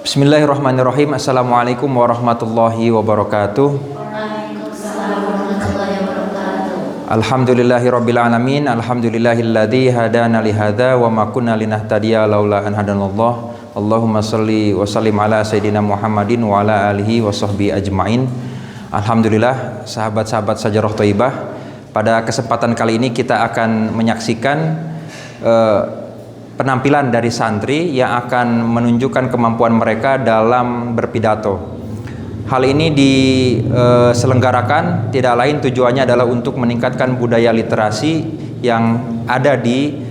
Bismillahirrahmanirrahim. Assalamualaikum warahmatullahi wabarakatuh. Waalaikumsalam warahmatullahi wabarakatuh. Alhamdulillahirabbil alamin. Alhamdulillahilladzi hadana li hadza wa ma kunna linahtadiya laula an hadanallah. Allahumma shalli wa sallim ala sayidina Muhammadin wa ala alihi wa sahbihi ajmain. Alhamdulillah, sahabat-sahabat Sajarah Thayyibah, pada kesempatan kali ini kita akan menyaksikan penampilan dari santri yang akan menunjukkan kemampuan mereka dalam berpidato. Hal ini diselenggarakan tidak lain tujuannya adalah untuk meningkatkan budaya literasi yang ada di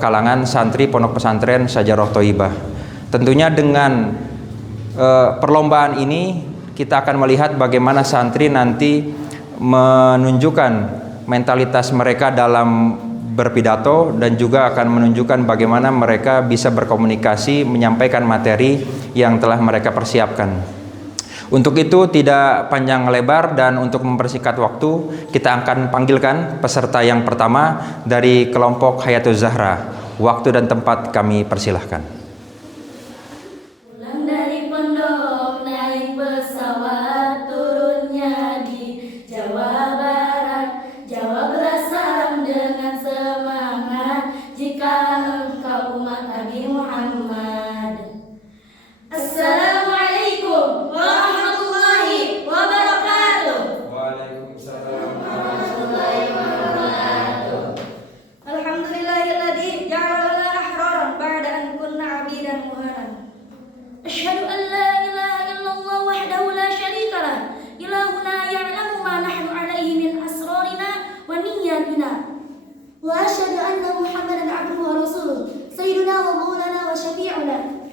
kalangan santri pondok pesantren Sajarah Thayyibah. Tentunya dengan perlombaan ini kita akan melihat bagaimana santri nanti menunjukkan mentalitas mereka dalam berpidato dan juga akan menunjukkan bagaimana mereka bisa berkomunikasi, menyampaikan materi yang telah mereka persiapkan. Untuk itu tidak panjang lebar dan untuk mempersingkat waktu, kita akan panggilkan peserta yang pertama dari kelompok Hayatuz Zahra. Waktu dan tempat kami persilahkan. Pulang dari pondok naik pesawat, turunnya di Jawa Barat. Jawablah salam dengan semangat jika engkau umat Nabi Muhammad. Assalamualaikum warahmatullahi wabarakatuh. Waalaikumsalam warahmatullahi wabarakatuh. Alhamdulillahilladzi ja'alana ahraran ba'da an kunna 'abidan muhanan. Asyhadu an la ilaha illallah wahdahu la syarika lah. Ilahuna ya'lamu ma nahnu 'alaihi min asrarina wa niyyatina. Wa asyhadu anna Muhammadan 'abduhu wa rasuluh, sayyiduna wa maulana wa syafi'una.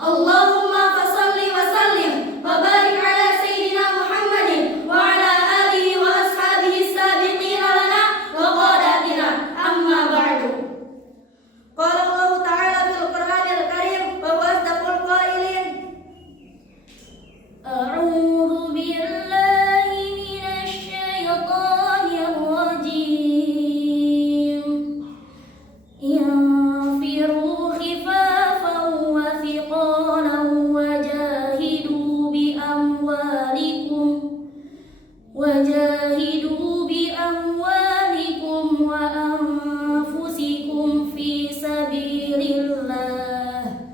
Allahumma fashalli wa sallim wa barik ala sayyidina Muhammadin wa ala alihi wa ashabihi sabiqina lana wa qadatina, amma ba'du. Qala Allah ta'ala fil Qur'anil Karim wa huwa asdaqul qailin. A'udzu billahi minasy syaithanir rajim. Yanfiru khifafan wa thiqalan wajahidu bi amwalikum wa anfusikum fi sabilillah.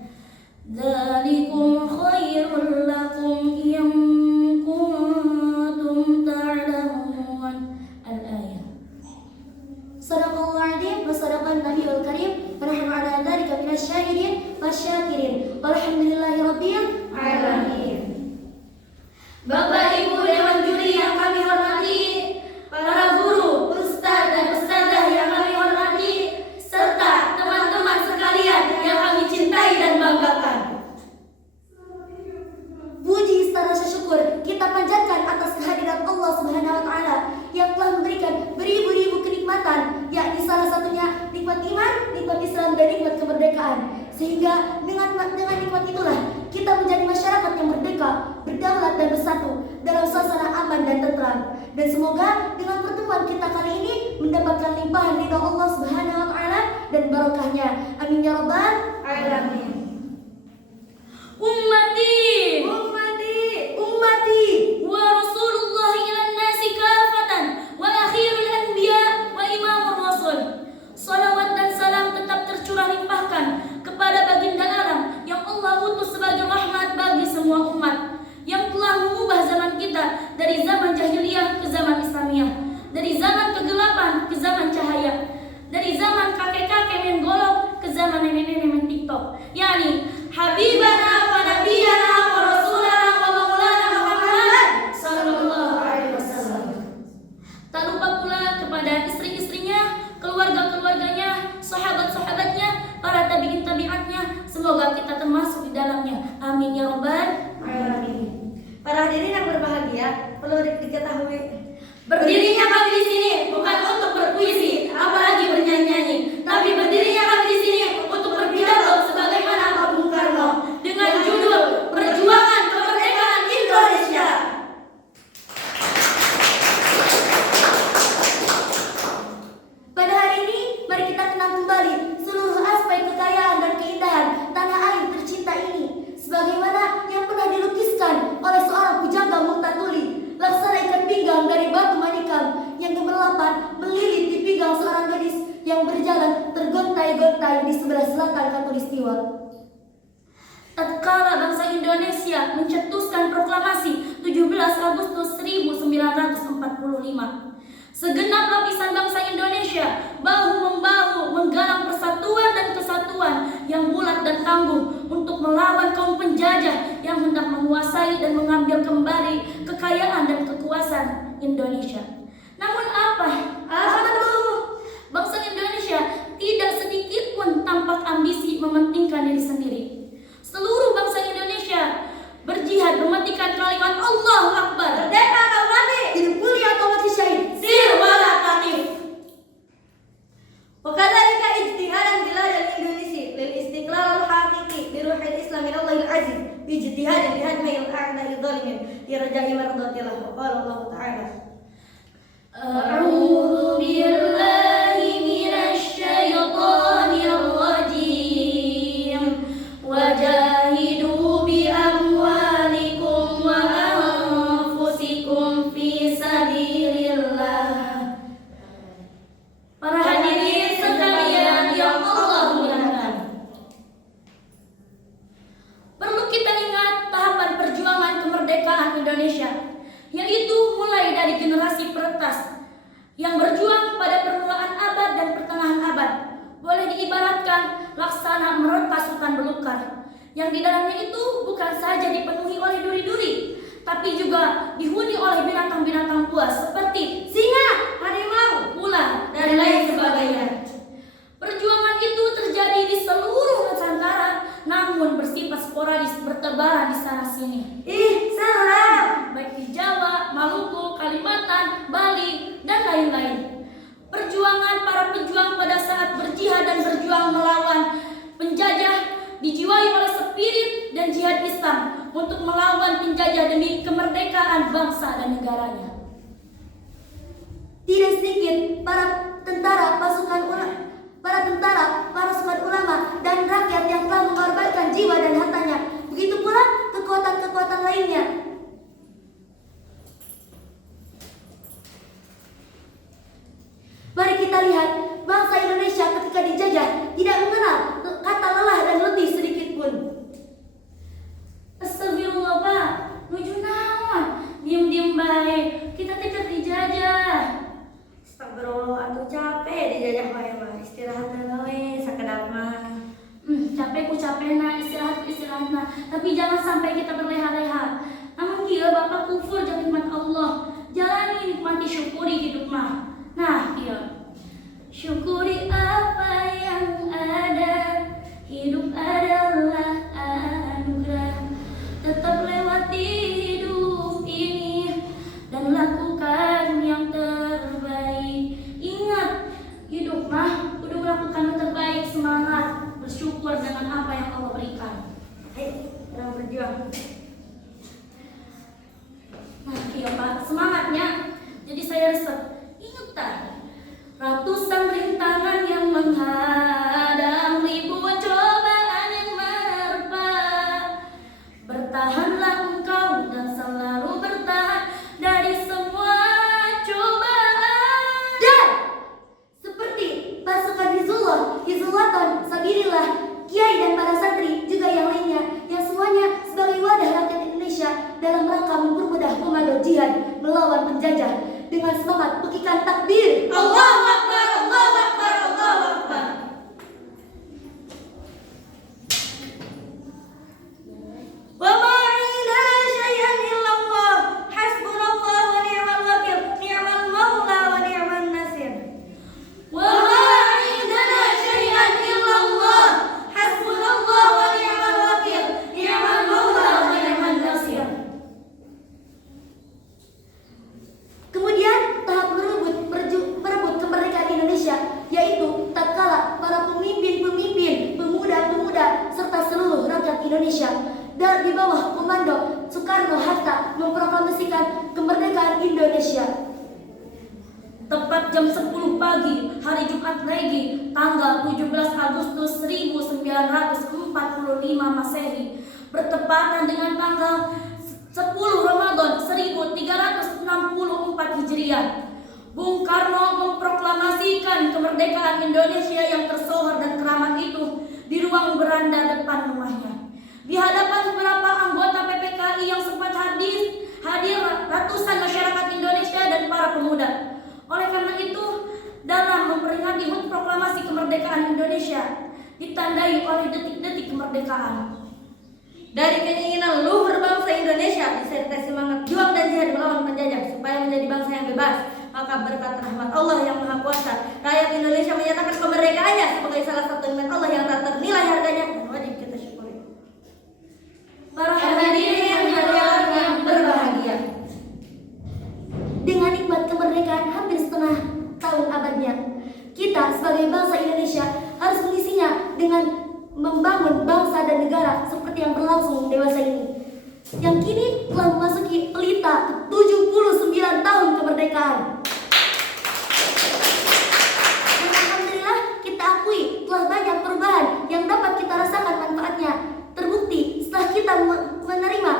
Dzalikum khairul lakum in kuntum ta'lamun. Al-ayah. Sadaqallahu adzim wa sadaqan nabiyul karim wa nahnu ala dzalika minasy syahidin wasyakirin. Walhamdulillahi rabbil alamin. Bapak Ibu Dewan Juri yang kami hormati, para guru, ustaz dan ustazah yang kami hormati, serta teman-teman sekalian yang kami cintai dan banggakan. Puji serta rasa syukur kita panjatkan atas kehadiran Allah Subhanahu wa taala yang telah memberikan beribu-ribu kenikmatan, yakni salah satunya nikmat iman, nikmat Islam dan nikmat kemerdekaan. Sehingga dengan nikmat itulah kita menjadi masyarakat yang merdeka, berdaulat dan bersatu dalam suasana aman dan tentram. Dan semoga dengan pertemuan kita kali ini mendapatkan limpahan ridha Allah Subhanahu wa taala dan barokahnya. Amin ya rabbal alamin. Ummati wa Rasulullah ilan nasi kafatan wa akhirul anbiya wa imamur rasul. Salawat dan salam tetap tercurah limpahkan kepada baginda alam yang Allah utus sebagai rahmat bagi semua umat, yang telah mengubah zaman kita dari zaman jahiliyah ke zaman Islamiyah, dari zaman kegelapan ke zaman cahaya, dari zaman kakek-kakek main golok ke zaman nenek-nenek main TikTok. Yani habibana wa nabiyana wa rasulana wa maulana Muhammad sallallahu alaihi wasallam. Tak lupa pula kepada istri-istrinya, keluarga-keluarganya, sahabat-sahabatnya, para tabi'in-tabi'atnya, semoga kita termasuk di dalamnya. Amin ya rabbal alamin. Para hadirin yang berbahagia, perlu diketahui, berdirinya kami di sini bukan untuk berpuisi, apalagi bernyanyi-nyanyi, tapi berdirinya kami di sini untuk berpidato sebagaimana Pak Bung Karno dengan judul Perjuangan Kemerdekaan Indonesia. Pada hari ini, mari kita kenang kembali seluruh aspek kekayaan dan keindahan tanah air tercinta ini sebagai Indonesia mencetuskan proklamasi 17 Agustus 1945. Segenap lapisan bangsa Indonesia bahu-membahu menggalang persatuan dan kesatuan yang bulat dan tangguh untuk melawan kaum penjajah yang hendak menguasai dan mengambil kembali kekayaan dan kekuasaan Indonesia. Namun apa tuh? Bangsa Indonesia tidak sedikit pun tampak ambisi mementingkan diri sendiri. Seluruh bangsa Indonesia berjihad mematikan kalimat Allahu Akbar. Merdeka atau mati, hidup mulia atau mati syahid, Sir wala tatif. وكذلك اجتهادا بلاد الإندونيسي للاستقلال الحقيقي بروح الإسلام من الله العزيز باجتهاد لهدم الأعداء الظالمين لرجاء مرضات الله. وقال الله تعالى: أعوذ بالله من الشيطان الرجيم وجاهدوا بأموالكم وأنفسكم في سبيل الله. Para hadirin sekalian yang Allah muliakan, perlu kita ingat tahapan perjuangan kemerdekaan Indonesia, yaitu mulai dari generasi peretas yang berjuang pada permulaan abad dan pertengahan abad. Boleh diibaratkan laksana meretas hutan belukar, yang di dalamnya itu bukan saja dipenuhi oleh duri-duri, tapi juga dihuni oleh binatang-binatang buas seperti singa, harimau, ular, dan lain sebagainya. Perjuangan itu terjadi di seluruh Nusantara, namun bersifat sporadis, bertebaran di sana sini. salah. Baik di Jawa, Maluku, Kalimantan, Bali, dan lain-lain. Perjuangan para pejuang pada saat berjihad dan berjuang melawan penjajah dijiwai oleh spirit dan jihad Islam untuk melawan penjajah demi kemerdekaan bangsa dan negaranya. Tidak sedikit para tentara, pasukan ulama dan rakyat yang telah mengorbankan jiwa dan hartanya. Begitu pula kekuatan-kekuatan lainnya. Mari kita lihat, bangsa Indonesia ketika dijajah tidak mengenal kata lelah dan letih sedikit pun. Astagfirullah Pak, nuju naon? Diem-diem baik, kita tidak dijajah. Astagfirullah, atuh capek dijajah wae mah. Istirahat we sakedap mah. Capek ku capekna, istirahat ku istirahatna, tapi jangan sampai kita berleha-leha. Namun kieu Bapak kufur jeung nikmat Allah. Jalani nikmati syukuri hidup mah. Nah, kieu. Syukuri apa yang ada. Hidup adalah anugerah. Tetap lewati hidup ini dan lakukan yang terbaik. Ingat, hidup mah kudu melakukan yang terbaik. Semangat, bersyukur dengan apa yang Allah berikan. Ayo, kita berjuang. Nah, iya Pak, semangatnya. Jadi saya resep. Ingat tak? Ratusan rintangan yang menghadang, ribuan cobaan yang menerpa. Bertahanlah engkau dan selalu bertahan dari semua cobaan. Dan seperti pasukan Hizbullaton, Sabilillah, kiai dan para santri juga yang lainnya, yang semuanya sebagai wadah rakyat Indonesia dalam rangka mempermudah komando jihad melawan penjajah dengan semangat pekikan takbir. Allahu Akbar, Allahu Akbar, Allahu Akbar. Wa ma indana syai'an illallah, hasbunallah wa ni'mal wakil, ni'mal maula wa ni'man nasir. Wa ma indana syai'an illallah, Hasbunallah wa ni'mal wakil, ni'mal maula wa ni'man nasir. Kemudian tahap merebut kemerdekaan Indonesia, yaitu tatkala para pemimpin-pemimpin, pemuda-pemuda serta seluruh rakyat Indonesia di bawah komando Soekarno-Hatta memproklamasikan kemerdekaan Indonesia. tepat jam 10 pagi hari Jumat Legi tanggal 17 Agustus 1945 Masehi, bertepatan dengan tanggal 10 Ramadan 1364 Hijriah. Bung Karno memproklamasikan kemerdekaan Indonesia yang tersohor dan keramat itu di ruang beranda depan rumahnya. Di hadapan beberapa anggota kemerdekaan Indonesia ditandai oleh detik-detik kemerdekaan. Dari keinginan luhur bangsa Indonesia disertai semangat juang dan jihad melawan penjajah supaya menjadi bangsa yang bebas, maka berkat rahmat Allah yang Maha Kuasa, rakyat Indonesia menyatakan kemerdekaannya sebagai salah satu nikmat Allah yang tak ternilai harganya dan wajib kita syukuri. Para hadirin yang berbahagia, Dengan nikmat kemerdekaan hampir setengah tahun abadnya, kita sebagai bangsa Indonesia harus mengisinya dengan membangun bangsa dan negara seperti yang berlangsung dewasa ini, yang kini telah memasuki pelita ke-79 tahun kemerdekaan. Dan alhamdulillah kita akui telah banyak perubahan yang dapat kita rasakan manfaatnya. Terbukti setelah kita menerima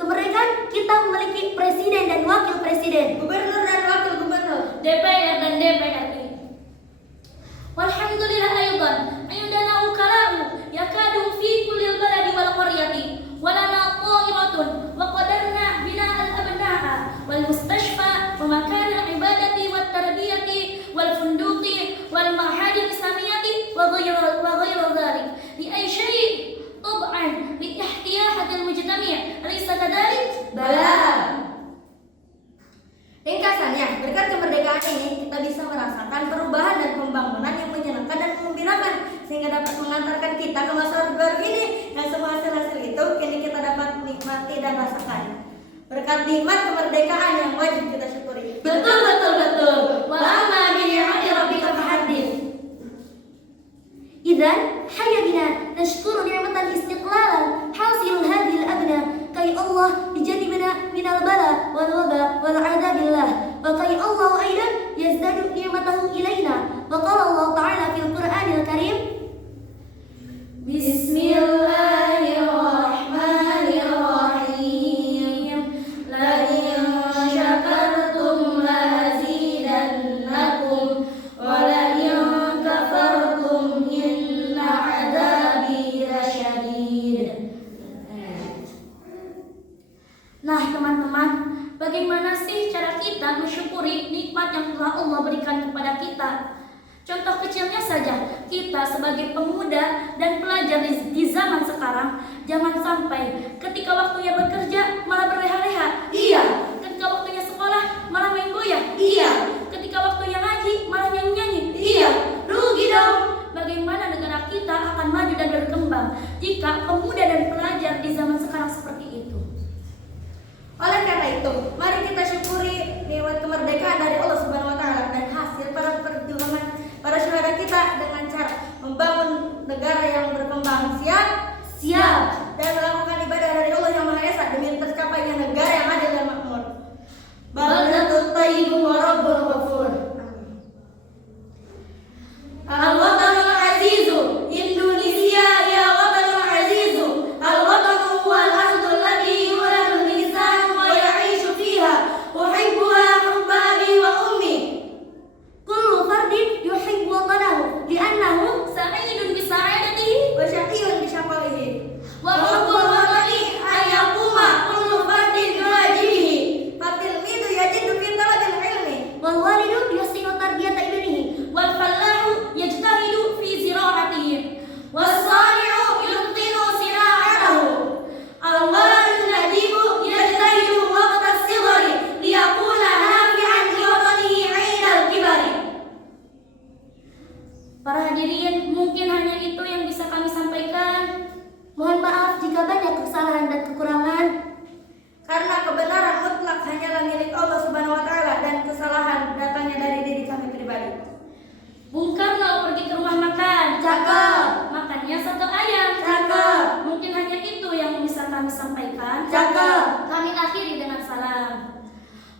kemerdekaan, kita memiliki presiden dan wakil presiden, Gubernur dan wakil gubernur, DPR dan DPRI. Walhamdulillah aydan ayudana ukaramu yakadu fi kullil baladi wal qaryati walana ta'iratun wa qadarna bina al-abna'a wal mustashfa wa makan al-ibadati wat tarbiyati wal funduqi wal ma'had al-islamiyati wa ghayra dhalik li ay shay' طبعا لاحتياج المجتمع أليس كذلك؟ bala. Ringkasannya, berkat kemerdekaan ini kita bisa merasakan perubahan dan pembangunan yang menyenangkan dan menggembirakan sehingga dapat mengantarkan kita ke masa baru ini, dan semua hasil-hasil itu kini kita dapat nikmati dan rasakan. Berkat nikmat kemerdekaan yang wajib kita syukuri. Betul. Wa amma bi ni'mati rabbika fahaddits. إذن حي بنا نشكر نعمة استقلالا حاصل هذه الأبناء كي الله يجنبنا من البلاء والوباء والعذاب الله، وكي الله أيضا يزداد نعمته إلينا. وقال الله تعالى في القرآن الكريم: بسم الله الرحمن الرحيم لئن شكرتم لأزيدنكم ولئن كفرتم إن عذابي لشديد. Nah teman-teman, bagaimana sih cara kita mensyukuri nikmat yang telah Allah berikan kepada kita? Contoh kecilnya saja, kita sebagai pemuda dan pelajar di zaman sekarang, jangan sampai ketika waktunya bekerja malah berleha-leha. Iya. Ketika waktunya sekolah malah main goyah. Iya. Ketika waktunya ngaji malah nyanyi-nyanyi. Iya. Rugi dong. Bagaimana negara kita akan maju dan berkembang jika pemuda dan pelajar di zaman sekarang seperti itu? Oleh karena itu, mari kita syukuri nikmat kemerdekaan dari Allah Subhanahu wa taala dan hasil para perjuangan para syuhada kita dengan cara membangun negara yang berkembang. Siap dan melakukan ibadah dari Allah yang Maha Esa demi tercapainya negara yang adil dan makmur. Baldatut thayyibun wa rabbun ghafur. Al-watanul azizu Indonesia ya watanul azizu. Al-watanu huwal ardul lati yuladul insan wa ya'ishu fiha. Uhibbuha hubba abi wa ummi. كل فرد يحب وطنه لأنه Sa'idun bi sa'adatihi Wa syaqiyun bi syaqaihi. wa Wa hubbul hubbul watani watani ayakuma kullu fardin biwajibihi. Fatilmidu yajidu fi talabil ilmi. والوالد يحسن تربية ابنه wal fallahu yajtahidu fi zira'atihi Was-sani'u yutqinu sina'atahu. Al-waladun nadibu yajtahidu waqta as-sighari liyakuna nafi'an li watanihi 'inda al-kibari. Para hadirin, mungkin hanya itu yang bisa kami sampaikan. Mohon maaf jika banyak kesalahan dan kekurangan. Karena kebenaran mutlak hanyalah milik Allah Subhanahu wa taala dan kesalahan datangnya dari diri kami pribadi. Bung Karno pergi ke rumah makan. Cakep. Makannya soto ayam. Cakep. Mungkin hanya itu yang bisa kami sampaikan. Cakep. Kami akhiri dengan salam.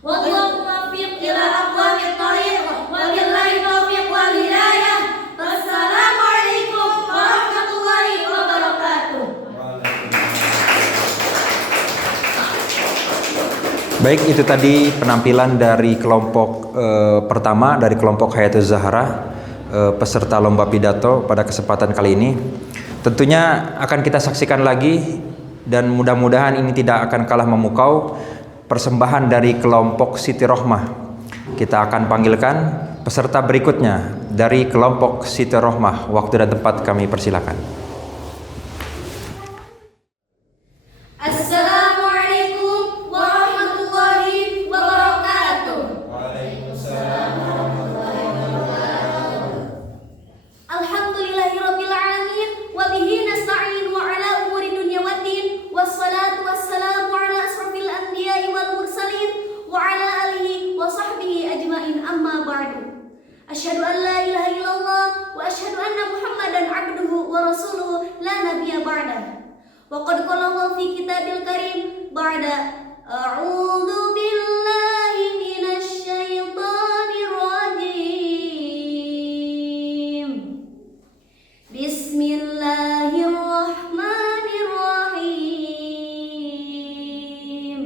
Wallahu muwaffiq Ila aqwamit thariq wa billahi taufiq wal hidayah. Wassalamualaikum warahmatullahi wabarakatuh. Baik, itu tadi penampilan dari kelompok pertama dari kelompok Hayatuz Zahra, peserta lomba pidato pada kesempatan kali ini. Tentunya akan kita saksikan lagi dan mudah-mudahan ini tidak akan kalah memukau persembahan dari kelompok Siti Rohmah. Kita akan panggilkan peserta berikutnya dari kelompok Siti Rohmah. Waktu dan tempat kami persilakan. Assalamualaikum warahmatullahi wabarakatuh. Alhamdulillahirabbil alamin wa bihi nasta'in wa ala umuri dunya waddin wassalatu wassalamu ala asrofil anbiya'i wal mursalin wa ala alihi wa sahbihi ajmain, amma ba'du. Asyhadu an la ilaha illallah wa asyhadu anna Muhammadan abduhu wa rasuluhu la nabiyya ba'dah. Wa qad qala Allah fi kitabil karim ba'da a'udzu billahi minasy syaithanir rajim. Bismillahirrahmanirrahim.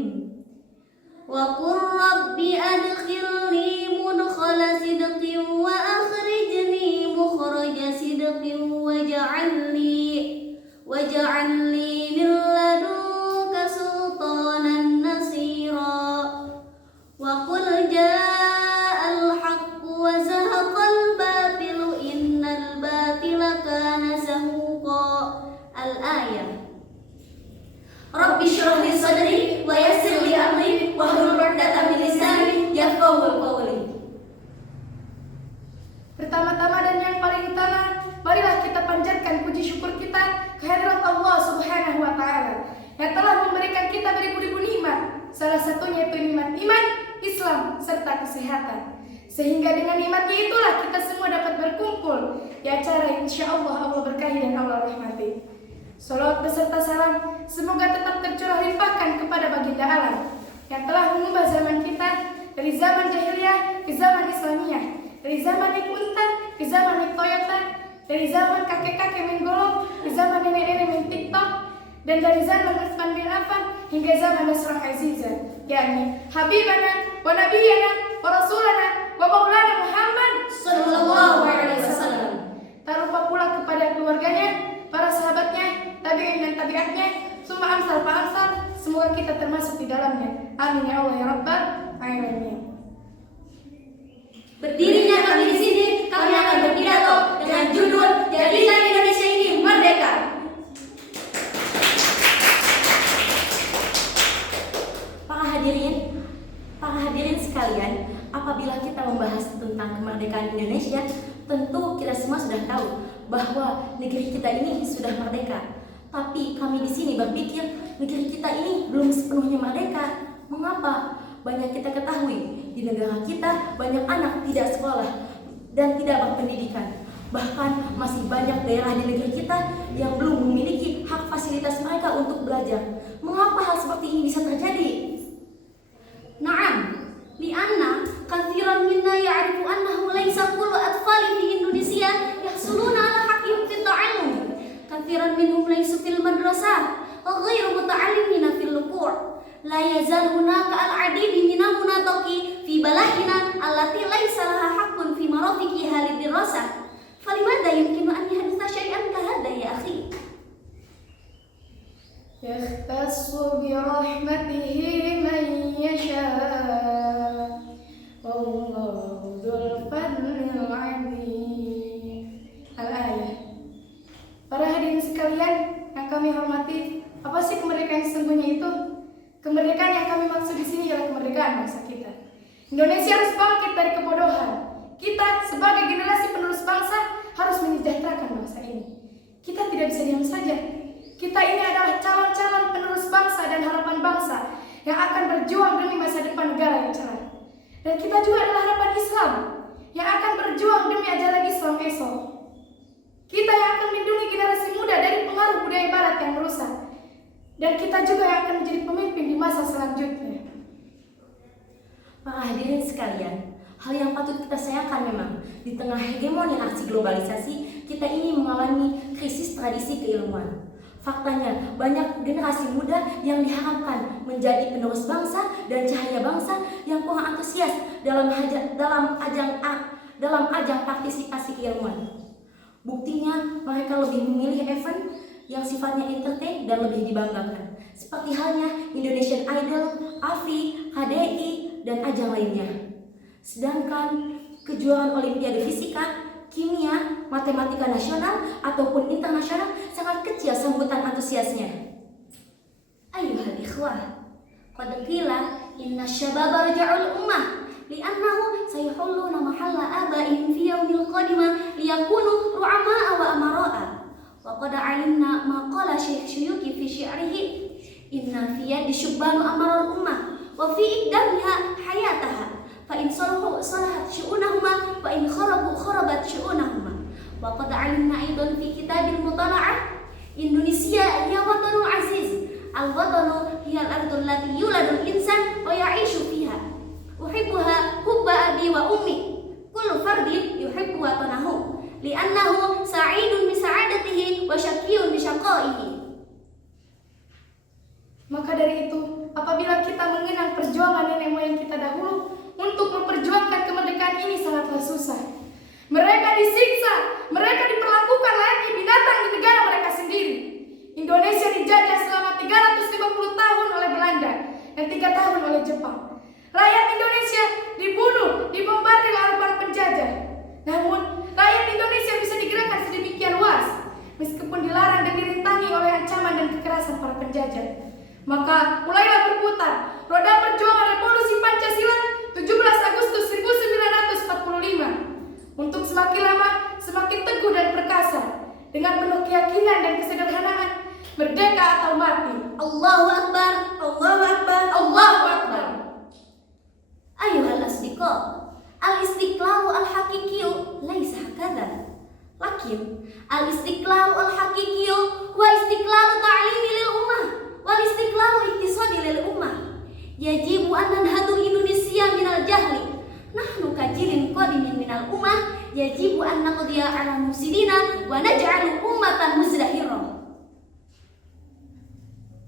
Wa qur rabbi adkhilni mudkhala sidqin wa akhrijni mukhraja sidqin waj'alni min ladunka sultanan nasira. Wa qul ja'al haqqu wa zahaqal batilu innal batila kana zahuqa. Al-ayah. Rabbi shrah li sadri wa yassir li amri wahlul 'uqdatam min lisani yafqahu qawli. Pertama-tama dan yang paling utama, marilah kita panjatkan puji syukur kita kehadirat Allah Subhanahu wa taala yang telah memberikan kita beribu-ribu nikmat. Salah satunya itu nikmat iman, Islam serta kesehatan. Sehingga dengan nikmatnya itulah kita semua dapat berkumpul di acara yang insyaallah Allah berkahi dan Allah rahmati. Salawat beserta salam semoga tetap tercurah limpahkan kepada baginda alam yang telah mengubah zaman kita dari zaman jahiliyah ke zaman Islamiyah, dari zaman naik unta ke zaman naik Toyota, dari zaman kakek-kakek main golok ke zaman nenek-nenek main TikTok, dan dari zaman Utsman bin Affan hingga zaman Nasrul Azizah, yakni Habibana wa Nabiyana wa Rasulana wa Maulana Muhammad sallallahu alaihi wasallam. Tak lupa pula kepada keluarganya, para sahabatnya, tabi'in dan tabi'atnya, summa amsal fa amsal, semoga kita termasuk di dalamnya. Amin ya Allah ya Rabbal alamin. Berdirinya kami di sini, kami akan berpidato dengan judul Jadikan Indonesia ini Merdeka. Para hadirin sekalian, apabila kita membahas tentang kemerdekaan Indonesia, tentu kita semua sudah tahu bahwa negeri kita ini sudah merdeka. Tapi kami di sini berpikir negeri kita ini belum sepenuhnya merdeka. Mengapa? Banyak kita ketahui di negara kita banyak anak tidak sekolah dan tidak berpendidikan. Bahkan masih banyak daerah di negeri kita yang belum memiliki hak fasilitas mereka untuk belajar. Mengapa hal seperti ini bisa terjadi? Na'am, li'anna katsiran minna ya'rifu annahu laysa kullu atfali fi Indonesia yahsuluna ala haqqihim fi ta'allum. Katsiran minhum laysu fil madrasah wa ghairu muta'allimina fil luqur'. La yazal hunaka al-'adid minal munataqi fi balahina allati laysa laha haqqun fi marafiqiha lidirasah. Falimada yumkinu an yahdutha syai'an kahadha ya akhi? Yakhtassu bi rahmatihi man yasha wallahu dzul fadlil 'azim. Al-ayah. Para hadirin sekalian yang kami hormati, apa sih kemerdekaan sesungguhnya itu? Kemerdekaan yang kami maksud di sini adalah kemerdekaan bangsa kita. Indonesia harus bangkit dari kebodohan. Kita sebagai generasi penerus bangsa harus menyejahterakan bangsa ini. Kita tidak bisa diam saja. Kita ini adalah calon-calon penerus bangsa dan harapan bangsa yang akan berjuang demi masa depan negara yang cerah. Dan kita juga adalah harapan Islam yang akan berjuang demi ajaran Islam esok. Kita yang akan melindungi generasi muda dari pengaruh budaya barat yang merusak. Dan kita juga yang akan menjadi pemimpin di masa selanjutnya. Para hadirin sekalian, hal yang patut kita sayangkan memang di tengah hegemoni aksi globalisasi, kita ini mengalami krisis tradisi keilmuan. Faktanya, banyak generasi muda yang diharapkan menjadi penerus bangsa dan cahaya bangsa yang kurang antusias dalam ajang partisipasi keilmuan. Buktinya, mereka lebih memilih event yang sifatnya entertain dan lebih dibanggakan, seperti halnya Indonesian Idol, AFI, KDI, dan ajang lainnya. Sedangkan kejuaraan Olimpiade Fisika kimia, matematika nasional ataupun internasional sangat kecil sambutan antusiasnya. Ayuhal ikhwah, qad qila inna syababa raja'ul ummah li'annahu sayuhulluna mahalla abaihim fi yaumil qadimah liyakunu ru'ama'a wa amara'a. Wa qad 'alimna ma qala Syekh Syuyuki fi syi'rihi inna fi yadi syubbanu amaral ummah wa fi iqdamiha hayataha fa in salahu salahat syu'unahuma wa in kharabu kharabat syu'unahuma. Wa qad 'alimna aidan fi kitabil mutala'ah Indonesia ya watanul aziz al-watanu hiya al-ardul lati yuladul insan wa ya'ishu fiha uhibbuha hubba abi wa ummi kullu fardin yuhibbu watanahu li'annahu sa'idun bi sa'adatihi wa syaqiyun bi syaqaihi. Maka dari itu, apabila kita mengenang perjuangan nenek moyang kita dahulu untuk memperjuangkan kemerdekaan ini sangatlah susah. Mereka disiksa, mereka diperlakukan layaknya binatang di negara mereka sendiri. Indonesia dijajah selama 350 tahun oleh Belanda dan 3 tahun oleh Jepang. Rakyat Indonesia dibunuh, dibombardir oleh para penjajah. Namun, rakyat Indonesia bisa digerakkan sedemikian luas, meskipun dilarang dan dirintangi oleh ancaman dan kekerasan para penjajah. Maka mulailah berputar roda perjuangan revolusi Pancasila 17 Agustus 1945 untuk semakin lama semakin teguh dan perkasa dengan penuh keyakinan dan kesederhanaan, merdeka atau mati. Allahu Akbar, Allahu Akbar, Allahu Akbar. Ayuhal asdiqa, al-istiqlalu al-haqiqiyu laisa hakadha. Lakin al-istiqlalu al-haqiqiyu wa istiqlalu ta'limi lil ummah wal istiqlalu iktisadi lil ummah. Yajibu an nanhadu Indonesia minal jahli. Nahnu kajilin qadimin minal ummah. Yajibu an naqdiya ala mufsidina wa naj'alu ummatan muzdahirah.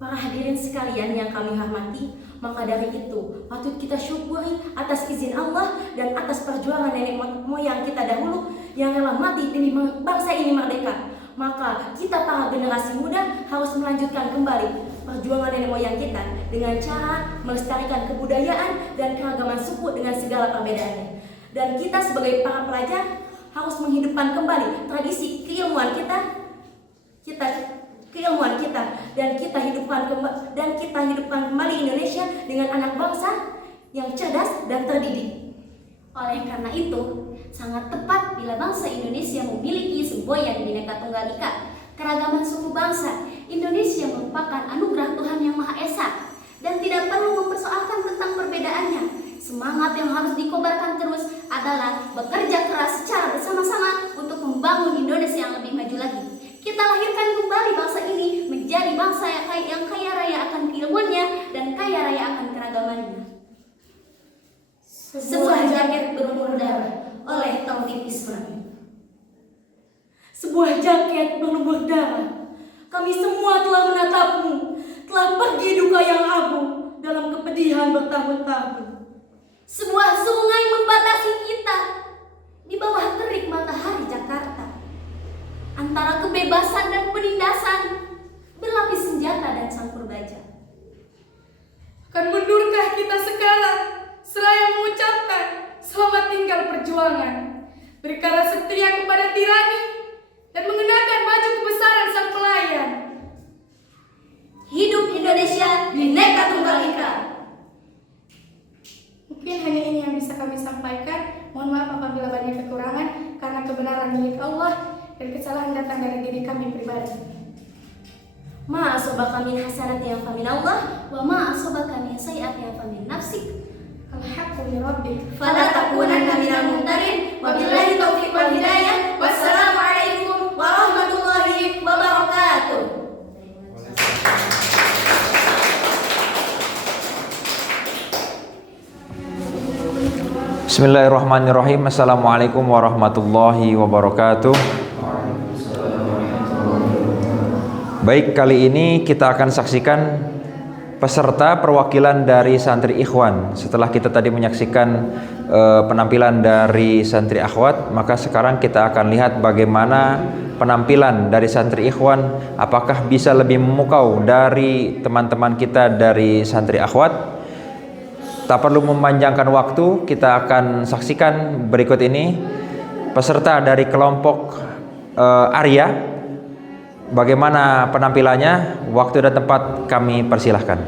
Para hadirin sekalian yang kami hormati, maka dari itu patut kita syukuri atas izin Allah dan atas perjuangan nenek moyang kita dahulu yang rela mati demi bangsa ini merdeka. Maka kita para generasi muda harus melanjutkan kembali perjuangan nenek moyang kita dengan cara melestarikan kebudayaan dan keragaman suku dengan segala perbedaannya. Dan kita sebagai para pelajar harus menghidupkan kembali tradisi keilmuan kita dan kita hidupkan kembali Indonesia dengan anak bangsa yang cerdas dan terdidik. Oleh karena itu, sangat tepat bila bangsa Indonesia memiliki semboyan Bhinneka Tunggal Ika, keragaman suku bangsa. Indonesia merupakan anugerah Tuhan Yang Maha Esa dan tidak perlu mempersoalkan tentang perbedaannya. Semangat yang harus dikobarkan terus adalah bekerja keras secara bersama-sama untuk membangun Indonesia yang lebih maju lagi. Kita lahirkan kembali bangsa ini menjadi bangsa yang kaya raya akan keilmuannya dan kaya raya akan keragamannya. Sebuah jaket berlumur darah oleh Taufik Ismail. Sebuah jaket berlumur darah. Kami semua telah menatapmu, telah pergi duka yang abu dalam kepedihan bertahun-tahun. Sebuah sungai membatasi kita di bawah terik matahari Jakarta. Antara kebebasan dan penindasan, berlapis senjata dan sampur baja. Akan mundurkah kita sekarang seraya mengucapkan selamat tinggal perjuangan, berkara setia kepada tirani, dan mengenakan baju kebesaran sang pelayan. Hidup Indonesia Bhinneka Tunggal Ika. Mungkin hanya ini yang bisa kami sampaikan. Mohon maaf apabila banyak kekurangan, karena kebenaran milik Allah dan kesalahan datang dari diri kami pribadi. Ma asabaka min hasanatin fa min Allah wa ma asabaka min sayyi'atin fa min nafsik. Al-haqqu min rabbik Fala takunanna minal mumtarin. Wabillahi taufiq wal hidayah. Wassalamualaikum warahmatullahi wabarakatuh. Bismillahirrahmanirrahim. Assalamualaikum warahmatullahi wabarakatuh. Baik, kali ini kita akan saksikan peserta perwakilan dari santri ikhwan. Setelah kita tadi menyaksikan penampilan dari santri akhwat, maka sekarang kita akan lihat bagaimana penampilan dari santri ikhwan. Apakah bisa lebih memukau dari teman-teman kita dari santri akhwat? Tak perlu memanjangkan waktu, kita akan saksikan berikut ini peserta dari kelompok Arya. Bagaimana penampilannya? Waktu dan tempat kami persilahkan.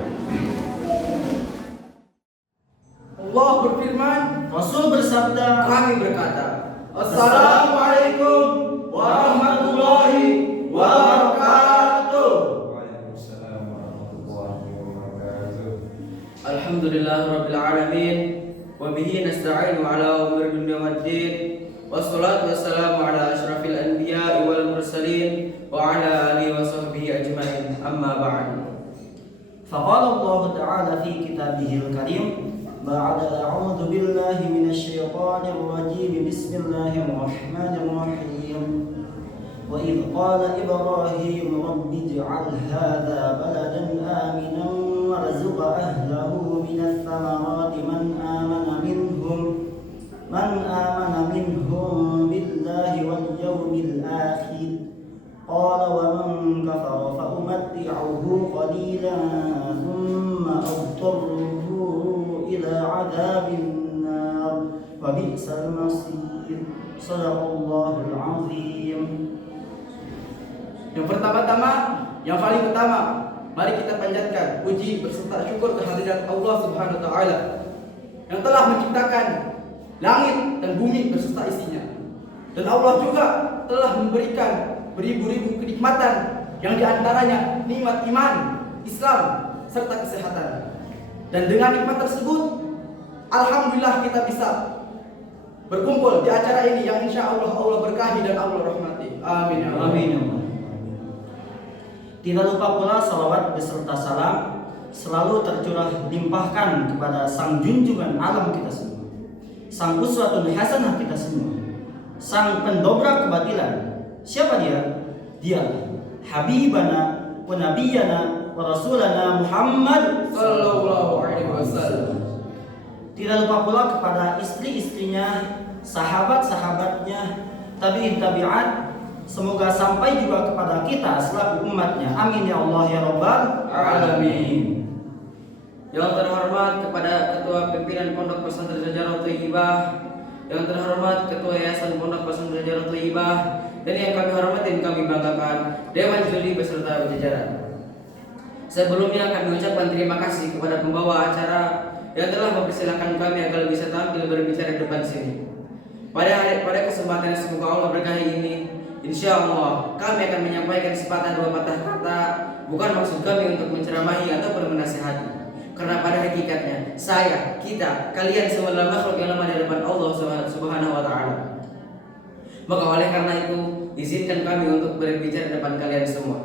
Allah berfirman, Rasul bersabda, kami berkata, Assalamualaikum warahmatullahi wabarakatuh. Alhamdulillahirabbil alamin wa bihi nasta'inu ala umuri dunya waddin wassalatu wassalamu ala asyrafil anbiya'i wal mursalin wa ala alihi wa sahbihi ajmain amma ba'd. فقال الله تعالى في كتابه الكريم بعد أعوذ بالله من الشيطان الرجيم بسم الله الرحمن الرحيم وإذ قال إبراهيم رب اجعل هذا بلدا آمنا وارزق أهله من الثمرات من آمن منهم بالله واليوم الآخر قال ومن كفر فأمتعه قليلا ثم أضطره إلى عذاب النار وبئس المصير صدق الله العظيم. Yang pertama-tama, yang paling utama, mari kita panjatkan puji berserta syukur kehadirat Allah Subhanahu wa taala yang telah menciptakan langit dan bumi beserta isinya. Dan Allah juga telah memberikan beribu-ribu kenikmatan yang diantaranya nikmat iman, Islam, serta kesehatan. Dan dengan nikmat tersebut, alhamdulillah kita bisa berkumpul di acara ini yang insya Allah berkahi dan Allah rahmati. Amin. Amin. Tidak lupa pula salawat beserta salam selalu tercurah limpahkan kepada sang junjungan alam kita semua, sang uswatun hasanah kita semua, sang pendobrak kebatilan. Siapa dia? Dia Habibana wa Nabiyana wa Rasulana Muhammad Sallallahu alaihi wasallam. Tidak lupa pula kepada istri-istrinya, sahabat-sahabatnya, tabi'in tabi'at. Semoga sampai juga kepada kita selaku umatnya. Amin ya Allah ya Rabbal alamin. Yang terhormat kepada Ketua Pimpinan Pondok Pesantren Sajarah Thayyibah, yang terhormat Ketua Yayasan Pondok Pesantren Sajarah Thayyibah, dan yang kami hormati dan kami banggakan Dewan Juri beserta jajaran. Sebelumnya kami ucapkan terima kasih kepada pembawa acara yang telah mempersilahkan kami agar bisa tampil berbicara di depan sini. Pada kesempatan yang semoga Allah berkahi ini, insya Allah kami akan menyampaikan sepatah dua patah kata. Bukan maksud kami untuk menceramahi ataupun menasihati, karena pada hakikatnya saya, kita, kalian semua adalah makhluk yang lemah di depan Allah Subhanahu wa taala. Maka oleh karena itu, izinkan kami untuk berbicara di depan kalian semua.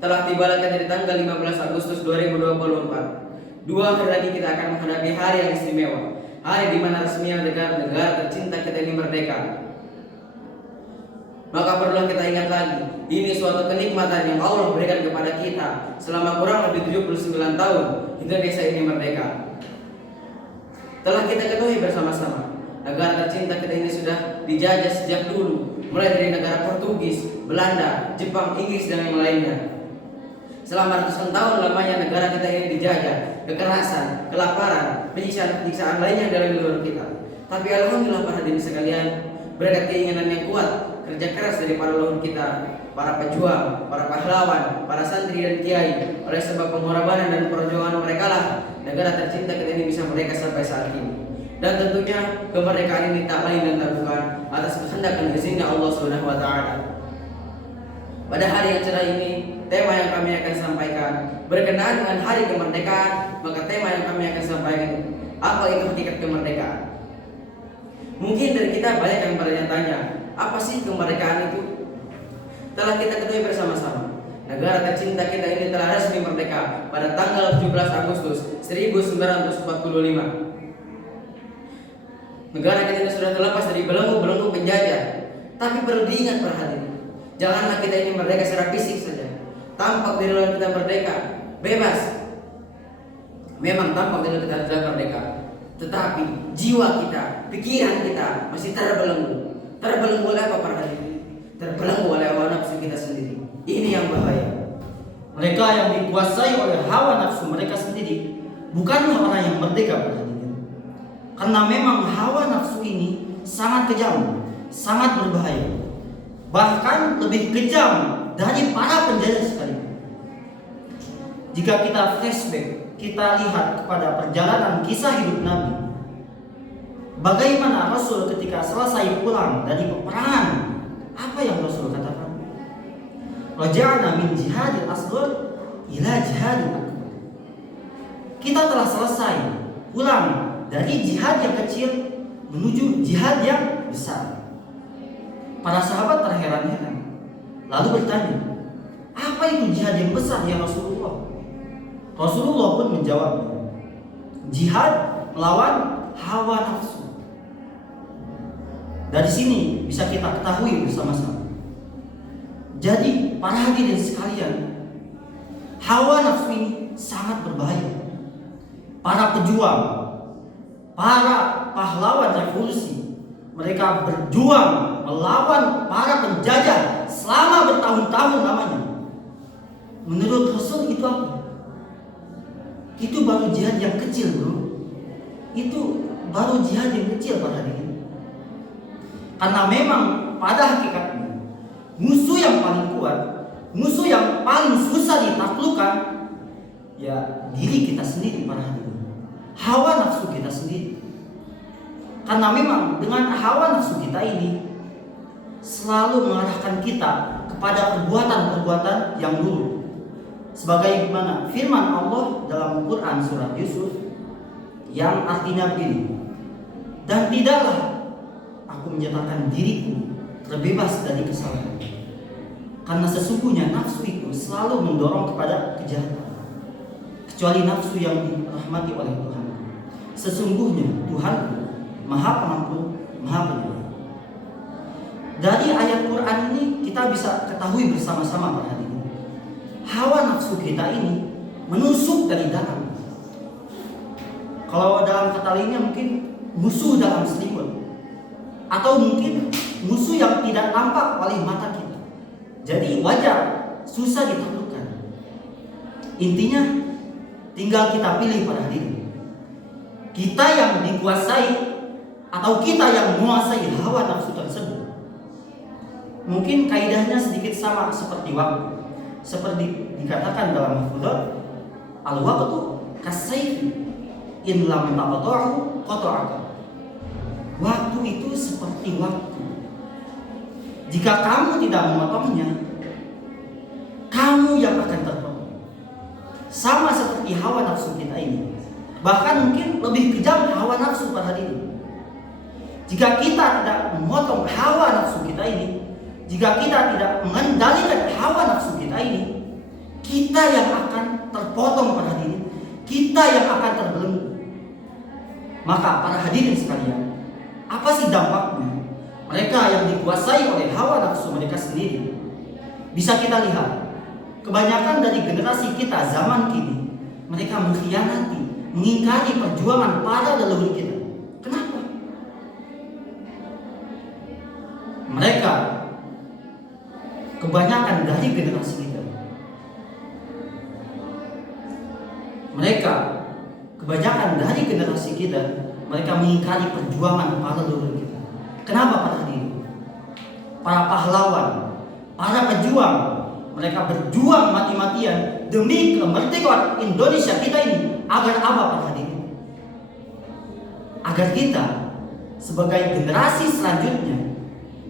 Telah tiba dari tanggal 15 Agustus 2024. 2 hari lagi kita akan menghadapi hari yang istimewa, hari di mana resminya negara tercinta kita ini merdeka. Maka perlulah kita ingat lagi, ini suatu kenikmatan yang Allah berikan kepada kita selama kurang lebih 79 tahun Indonesia ini merdeka. Telah kita ketahui bersama-sama, negara tercinta kita ini sudah dijajah sejak dulu, mulai dari negara Portugis, Belanda, Jepang, Inggris, dan yang lainnya. Selama ratusan tahun lamanya negara kita ini dijajah, kekerasan, kelaparan, penyiksaan lainnya dalam luar kita. Tapi alhamdulillah para hadirin sekalian, berkat keinginan yang kuat, kerja keras dari para leluhur kita, para pejuang, para pahlawan, para santri dan kiai, oleh sebab pengorbanan dan perjuangan mereka lah negara tercinta kita ini bisa merdeka sampai saat ini. Dan tentunya kemerdekaan ini tak lain dan tak bukan atas kehendak dan izinnya Allah Subhanahu wa taala. Pada hari yang cerah ini, tema yang kami akan sampaikan berkenaan dengan hari kemerdekaan. Maka tema yang kami akan sampaikan, apa itu hakikat kemerdekaan? Mungkin dari kita banyak yang bertanya-tanya, apa sih kemerdekaan itu? Telah kita ketahui bersama-sama, negara tercinta kita ini telah resmi merdeka pada tanggal 17 Agustus 1945. Negara kita ini sudah terlepas dari belenggu-belenggu penjajah. Tapi perlu diingat para hadirin, janganlah kita ini merdeka secara fisik saja. Tampak dari luar kita merdeka, bebas. Memang tampak dari luar kita sudah merdeka, tetapi jiwa kita, pikiran kita masih terbelenggu. Terbelenggu oleh apa para hadirin? Terbelenggu oleh hawa nafsu kita sendiri. Ini yang bahaya. Mereka yang dikuasai oleh hawa nafsu mereka sendiri bukanlah orang yang merdeka para hadirin. Karena memang hawa nafsu ini sangat kejam, sangat berbahaya, bahkan lebih kejam dari para penjajah sekalipun. Jika kita flashback, kita lihat kepada perjalanan kisah hidup Nabi, bagaimana Rasul ketika selesai pulang dari peperangan, apa yang Rasul katakan? Raja'na min jihadil asghar ila jihadil akbar. Kita telah selesai pulang dari jihad yang kecil menuju jihad yang besar. Para sahabat terheran-heran, lalu bertanya, apa itu jihad yang besar ya Rasulullah? Rasulullah pun menjawab, jihad melawan hawa nafsu. Dari sini bisa kita ketahui bersama-sama. Jadi para hadirin sekalian, hawa nafsu ini sangat berbahaya. Para pejuang, para pahlawan revolusi, mereka berjuang melawan para penjajah selama bertahun-tahun lamanya. Menurut Rasul itu apa? Itu baru jihad yang kecil, bro. Itu baru jihad yang kecil pada hari ini. Karena memang pada hakikatnya musuh yang paling kuat, musuh yang paling susah ditaklukkan, ya diri kita sendiri pada hari ini. Hawa nafsu kita sendiri. Karena memang dengan hawa nafsu kita ini selalu mengarahkan kita kepada perbuatan-perbuatan yang buruk. Sebagaimana firman Allah dalam Quran surat Yusuf yang artinya begini, dan tidaklah aku menyatakan diriku terbebas dari kesalahan, karena sesungguhnya nafsu itu selalu mendorong kepada kejahatan, kecuali nafsu yang dirahmati oleh Tuhan. Sesungguhnya Tuhan Maha Pengampun, Maha Penyayang. Dari ayat Quran ini kita bisa ketahui bersama-sama pada hari ini, hawa nafsu kita ini menusuk dari dalam. Kalau dalam kata lainnya mungkin musuh dalam selimut, atau mungkin musuh yang tidak nampak oleh mata kita. Jadi wajar, susah ditaklukkan. Intinya tinggal kita pilih pada hari ini. Kita yang dikuasai atau kita yang menguasai hawa nafsu tersebut. Mungkin kaidahnya sedikit sama seperti waktu. Seperti dikatakan dalam Mahfudzat, al-waqtu kasayfi in lam taqta'hu qata'aka. Waktu itu seperti waktu. Jika kamu tidak memotongnya, kamu yang akan terpotong. Sama seperti hawa nafsu kita ini. Bahkan mungkin lebih kejam hawa nafsu pada hari ini. Jika kita tidak memotong hawa nafsu kita ini, jika kita tidak mengendalikan hawa nafsu kita ini, kita yang akan terpotong pada hari ini, kita yang akan terbelenggu. Maka para hadirin sekalian, apa sih dampaknya? Mereka yang dikuasai oleh hawa nafsu mereka sendiri, bisa kita lihat, kebanyakan dari generasi kita zaman kini, mereka mengkhianati, mengingkari perjuangan para leluhur kita. Kenapa? Mereka kebanyakan dari generasi kita, mereka kebanyakan dari generasi kita, mereka mengingkari perjuangan para leluhur kita. Kenapa pada hari ini? Para pahlawan, para pejuang, mereka berjuang mati-matian demi kemerdekaan Indonesia kita ini. Agar apa pada hari ini? Agar kita sebagai generasi selanjutnya,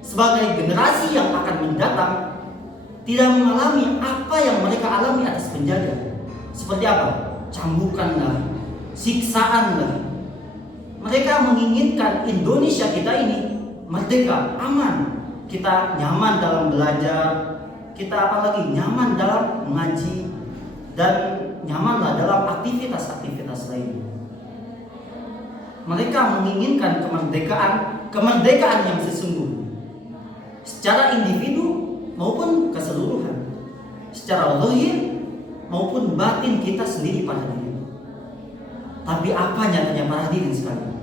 sebagai generasi yang akan mendatang, tidak mengalami apa yang mereka alami atas penjajah. Seperti apa? Cambukanlah, siksaanlah. Mereka menginginkan Indonesia kita ini merdeka, aman. Kita nyaman dalam belajar, kita apalagi nyaman dalam mengaji, dan nyamanlah dalam aktivitas-aktivitas lainnya. Mereka menginginkan kemerdekaan yang sesungguhnya, secara individu maupun keseluruhan, secara zahir maupun batin kita sendiri pada diri. Tapi apa nyatanya para hadirin sekalian?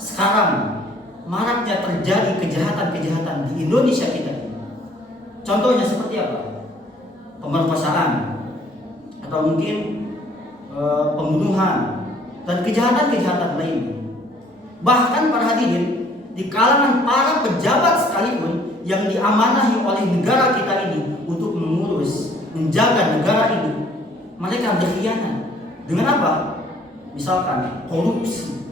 Sekarang maraknya terjadi kejahatan-kejahatan di Indonesia kita. Contohnya seperti apa? Pemerkosaan, atau mungkin pembunuhan dan kejahatan-kejahatan lainnya. Bahkan para hadirin, di kalangan para pejabat sekalipun yang diamanahi oleh negara kita ini untuk mengurus, menjaga negara ini, mereka berkhianat. Dengan apa? Misalkan korupsi.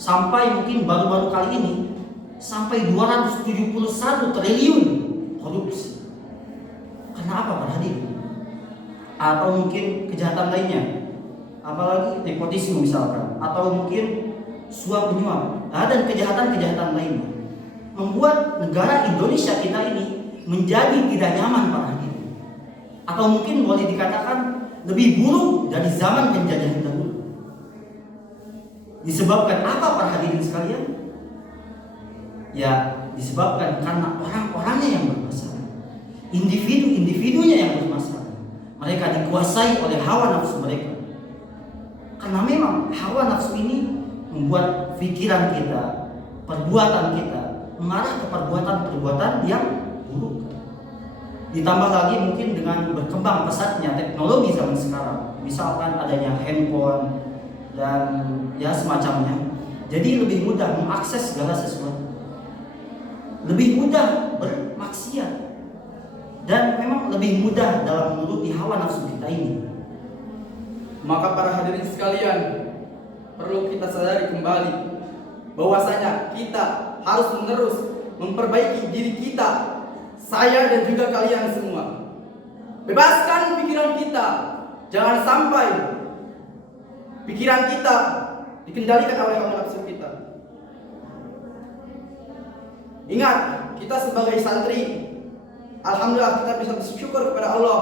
Sampai mungkin baru-baru kali ini sampai 271 triliun korupsi. Karena apa, para hadirin? Atau mungkin kejahatan lainnya, apalagi nepotisme misalkan, atau mungkin suap menyuap, dan kejahatan-kejahatan lainnya, membuat negara Indonesia kita ini menjadi tidak nyaman, para hadirin. Atau mungkin boleh dikatakan lebih buruk dari zaman penjajahan dahulu. Disebabkan apa, para hadirin sekalian? Ya, disebabkan karena orang-orangnya yang bermasalah, individu-individunya yang bermasalah. Mereka dikuasai oleh hawa nafsu mereka. Karena memang hawa nafsu ini membuat pikiran kita, perbuatan kita mengarah ke perbuatan-perbuatan yang buruk. Ditambah lagi mungkin dengan berkembang pesatnya teknologi zaman sekarang, misalkan adanya handphone dan ya semacamnya, jadi lebih mudah mengakses segala sesuatu, lebih mudah bermaksiat, dan memang lebih mudah dalam menuruti hawa nafsu kita ini. Maka para hadirin sekalian, perlu kita sadari kembali bahwasanya kita harus menerus memperbaiki diri kita, saya dan juga kalian semua. Bebaskan pikiran kita, jangan sampai pikiran kita dikendalikan oleh hawa nafsu kita. Ingat, kita sebagai santri, alhamdulillah kita bisa bersyukur kepada Allah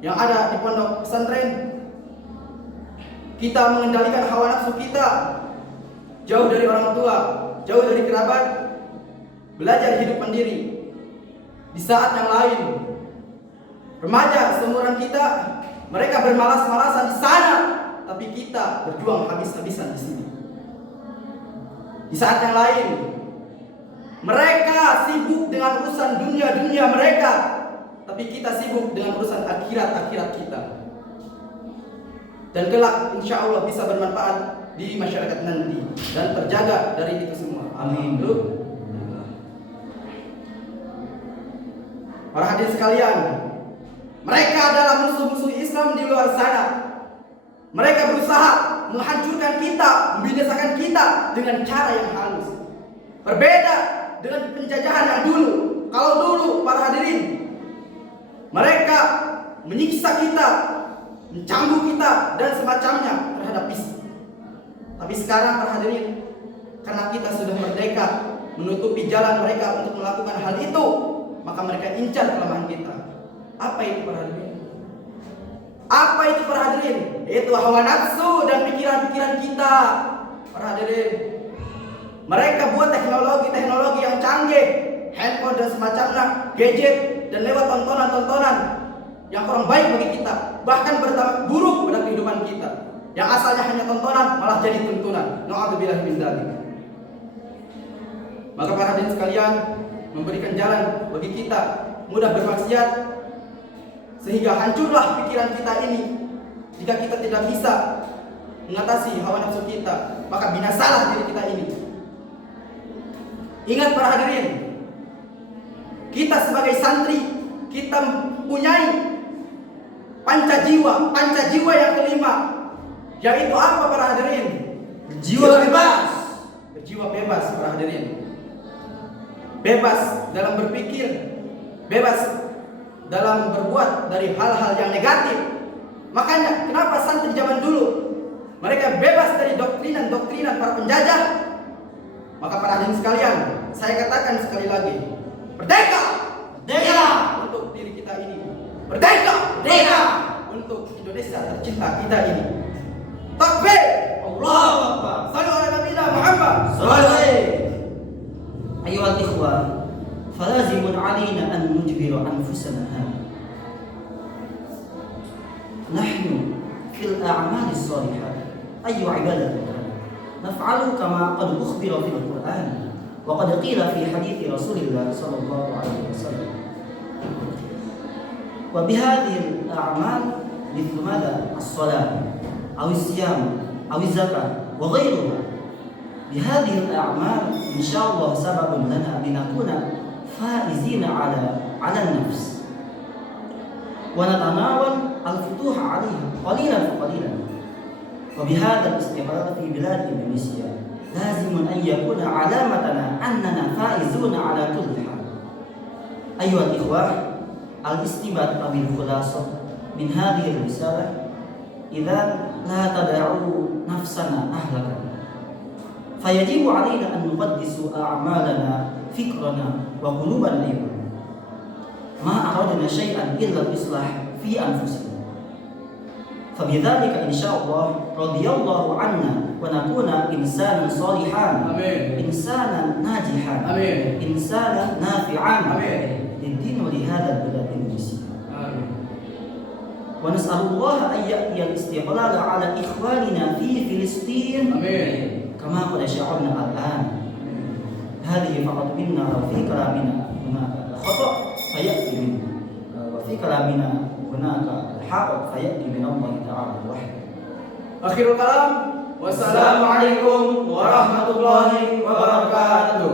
yang ada di pondok pesantren. Kita mengendalikan hawa nafsu kita, jauh dari orang tua, jauh dari kerabat, belajar hidup mandiri. Di saat yang lain, remaja seumuran kita, mereka bermalas-malasan di sana, tapi kita berjuang habis-habisan di sini. Di saat yang lain, mereka sibuk dengan urusan dunia mereka, tapi kita sibuk dengan urusan akhirat kita. Dan kelak insya Allah bisa bermanfaat di masyarakat nanti dan terjaga dari itu semua. Amin. Para hadirin sekalian, mereka adalah musuh-musuh Islam di luar sana. Mereka berusaha menghancurkan kita, membinasakan kita dengan cara yang halus. Berbeda dengan penjajahan yang dulu. Kalau dulu, para hadirin, mereka menyiksa kita, mencambuk kita dan semacamnya terhadap Islam. Tapi sekarang, para hadirin, karena kita sudah merdeka, menutupi jalan mereka untuk melakukan hal itu, maka mereka incar kelemahan kita. Apa itu, para hadirin? Apa itu, para hadirin? Itu hawa nafsu dan pikiran-pikiran kita, para hadirin. Mereka buat teknologi yang canggih, handphone dan semacamnya, gadget, dan lewat tontonan-tontonan yang kurang baik bagi kita, bahkan berdampak buruk pada kehidupan kita. Yang asalnya hanya tontonan malah jadi tuntunan. Na'udzubillahi min dzalik. Maka para hadirin sekalian, memberikan jalan bagi kita mudah bermaksiat, sehingga hancurlah pikiran kita ini. Jika kita tidak bisa mengatasi hawa nafsu kita, maka binasalah diri kita ini. Ingat, para hadirin, kita sebagai santri, kita mempunyai pancajiwa yang kelima, yaitu apa, para hadirin? Jiwa bebas. Jiwa bebas, para hadirin. Bebas dalam berpikir, bebas dalam berbuat dari hal-hal yang negatif. Makanya kenapa santri zaman dulu mereka bebas dari doktrinan para penjajah? Maka para hadirin sekalian, saya katakan sekali lagi, merdeka untuk diri kita ini, merdeka untuk Indonesia tercinta kita ini. Takbir, Allahu Akbar, sallu ala nabiyina Muhammad sallallahu alaihi. Ayuhal ikhwan, falazimun alaina an nujbiru anfusana hadha. Nahnu fil a'mali salihat ayu ibadatin naf'alu kama qad ukhbira fil Qur'an wa qad qila fi hadithi Rasulillah sallallahu alaihi wasallam. Wa bihadhihi al-a'mal mithlu madha as-salat aw as-siyam aw az-zakah wa ghayruha بهذه الأعمال إن شاء الله سبب لنا لنكون فائزين على النفس ونتناول الفتوح عليها قليلا فقليلا. وبهذا الاستقرار في بلاد إندونيسيا لازم أن يكون علامتنا أننا فائزون على كل حال. أيها الإخوة، الاستباط أو الخلاصة من هذه الرسالة إذا لا تدعوا نفسنا أهلكا، فيجب علينا أن نقدس أعمالنا فكرنا وقلوبنا أيضا. ما أردنا شيئا إلا الإصلاح في أنفسنا، فبذلك إن شاء الله رضي الله عنا ونكون إنسانا صالحا، إنسانا ناجحا، إنسانا نافعا للدين ولهذا البلاد الإندونيسية. ونسأل الله أن يأتي الاستقلال على إخواننا في فلسطين كما قد شعرنا الآن. هذه فقط منا، وفي كلامنا هناك خطأ فيأتي منا، وفي كلامنا هناك الحق فيأتي من الله تعالى وحده. Akhirul kalam, wassalamualaikum warahmatullahi wabarakatuh.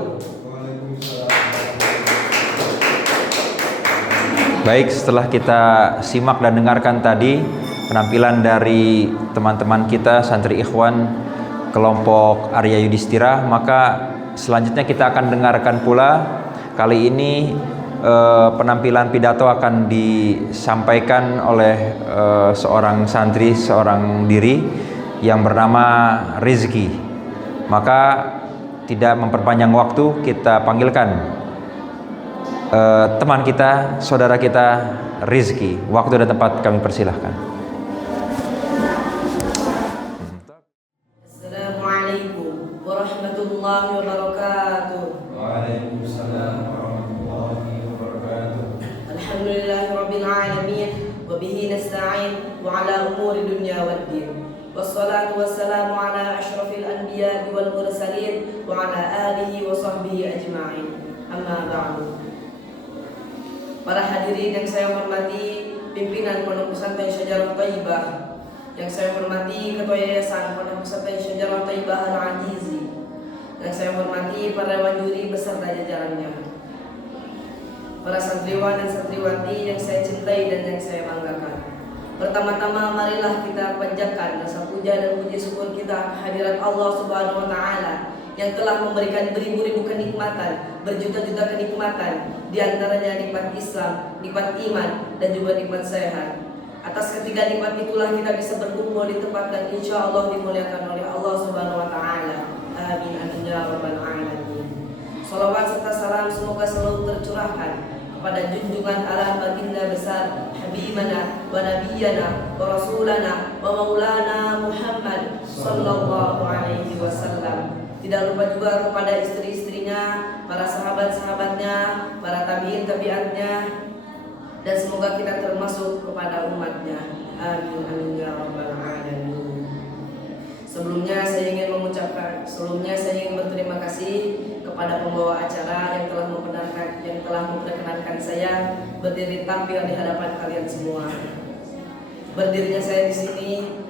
Baik, setelah kita simak dan dengarkan tadi penampilan dari teman-teman kita santri ikhwan kelompok Arya Yudhistira, maka selanjutnya kita akan dengarkan pula kali ini penampilan pidato akan disampaikan oleh seorang santri, seorang diri yang bernama Rizki. Maka tidak memperpanjang waktu, kita panggilkan teman kita, saudara kita Rizki. Waktu dan tempat kami persilahkan. Assalamualaikum warahmatullahi wabarakatuh. Waalaikumsalam warahmatullahi wabarakatuh. Alhamdulillahirabbil alamin wa bihi nasta'in wa ala umuri dunya waddin. Wassalatu wassalamu ala asyrafil anbiya'i wal mursalin wa ala alihi wa sahbihi ajma'in. Amma ba'du. Para hadirin yang saya hormati, pimpinan Pondok Pesantren Syajarah Thayyibah, yang saya hormati Ketua Yayasan Pondok Pesantren Syajarah Thayyibah Al-Ajizi, yang saya hormati para dewan juri beserta jajarannya, para santriwan dan santriwati yang saya cintai dan yang saya banggakan. Pertama-tama marilah kita panjatkan rasa puja dan puji syukur kita kehadirat Allah Subhanahu wa taala yang telah memberikan beribu-ribu kenikmatan, berjuta-juta kenikmatan, di antaranya nikmat Islam, nikmat iman, dan juga nikmat sehat. Atas ketiga nikmat itulah kita bisa berkumpul di tempat dan insya Allah dimuliakan oleh Allah Subhanahu wa taala. Amin amin ya rabbal alamin. Salawat serta salam semoga selalu tercurahkan kepada junjungan Allah baginda besar Habibana wa Nabiyana wa Rasulana wa Maulana Muhammad sallallahu alaihi wasallam. Tidak lupa juga kepada istri-istrinya, para sahabat-sahabatnya, para tabi'in-tabi'atnya, dan semoga kita termasuk kepada umatnya. Amin amin ya rabbal alamin. Sebelumnya saya ingin berterima kasih kepada pembawa acara yang telah memperkenankan saya berdiri tampil di hadapan kalian semua. Berdirinya saya di sini,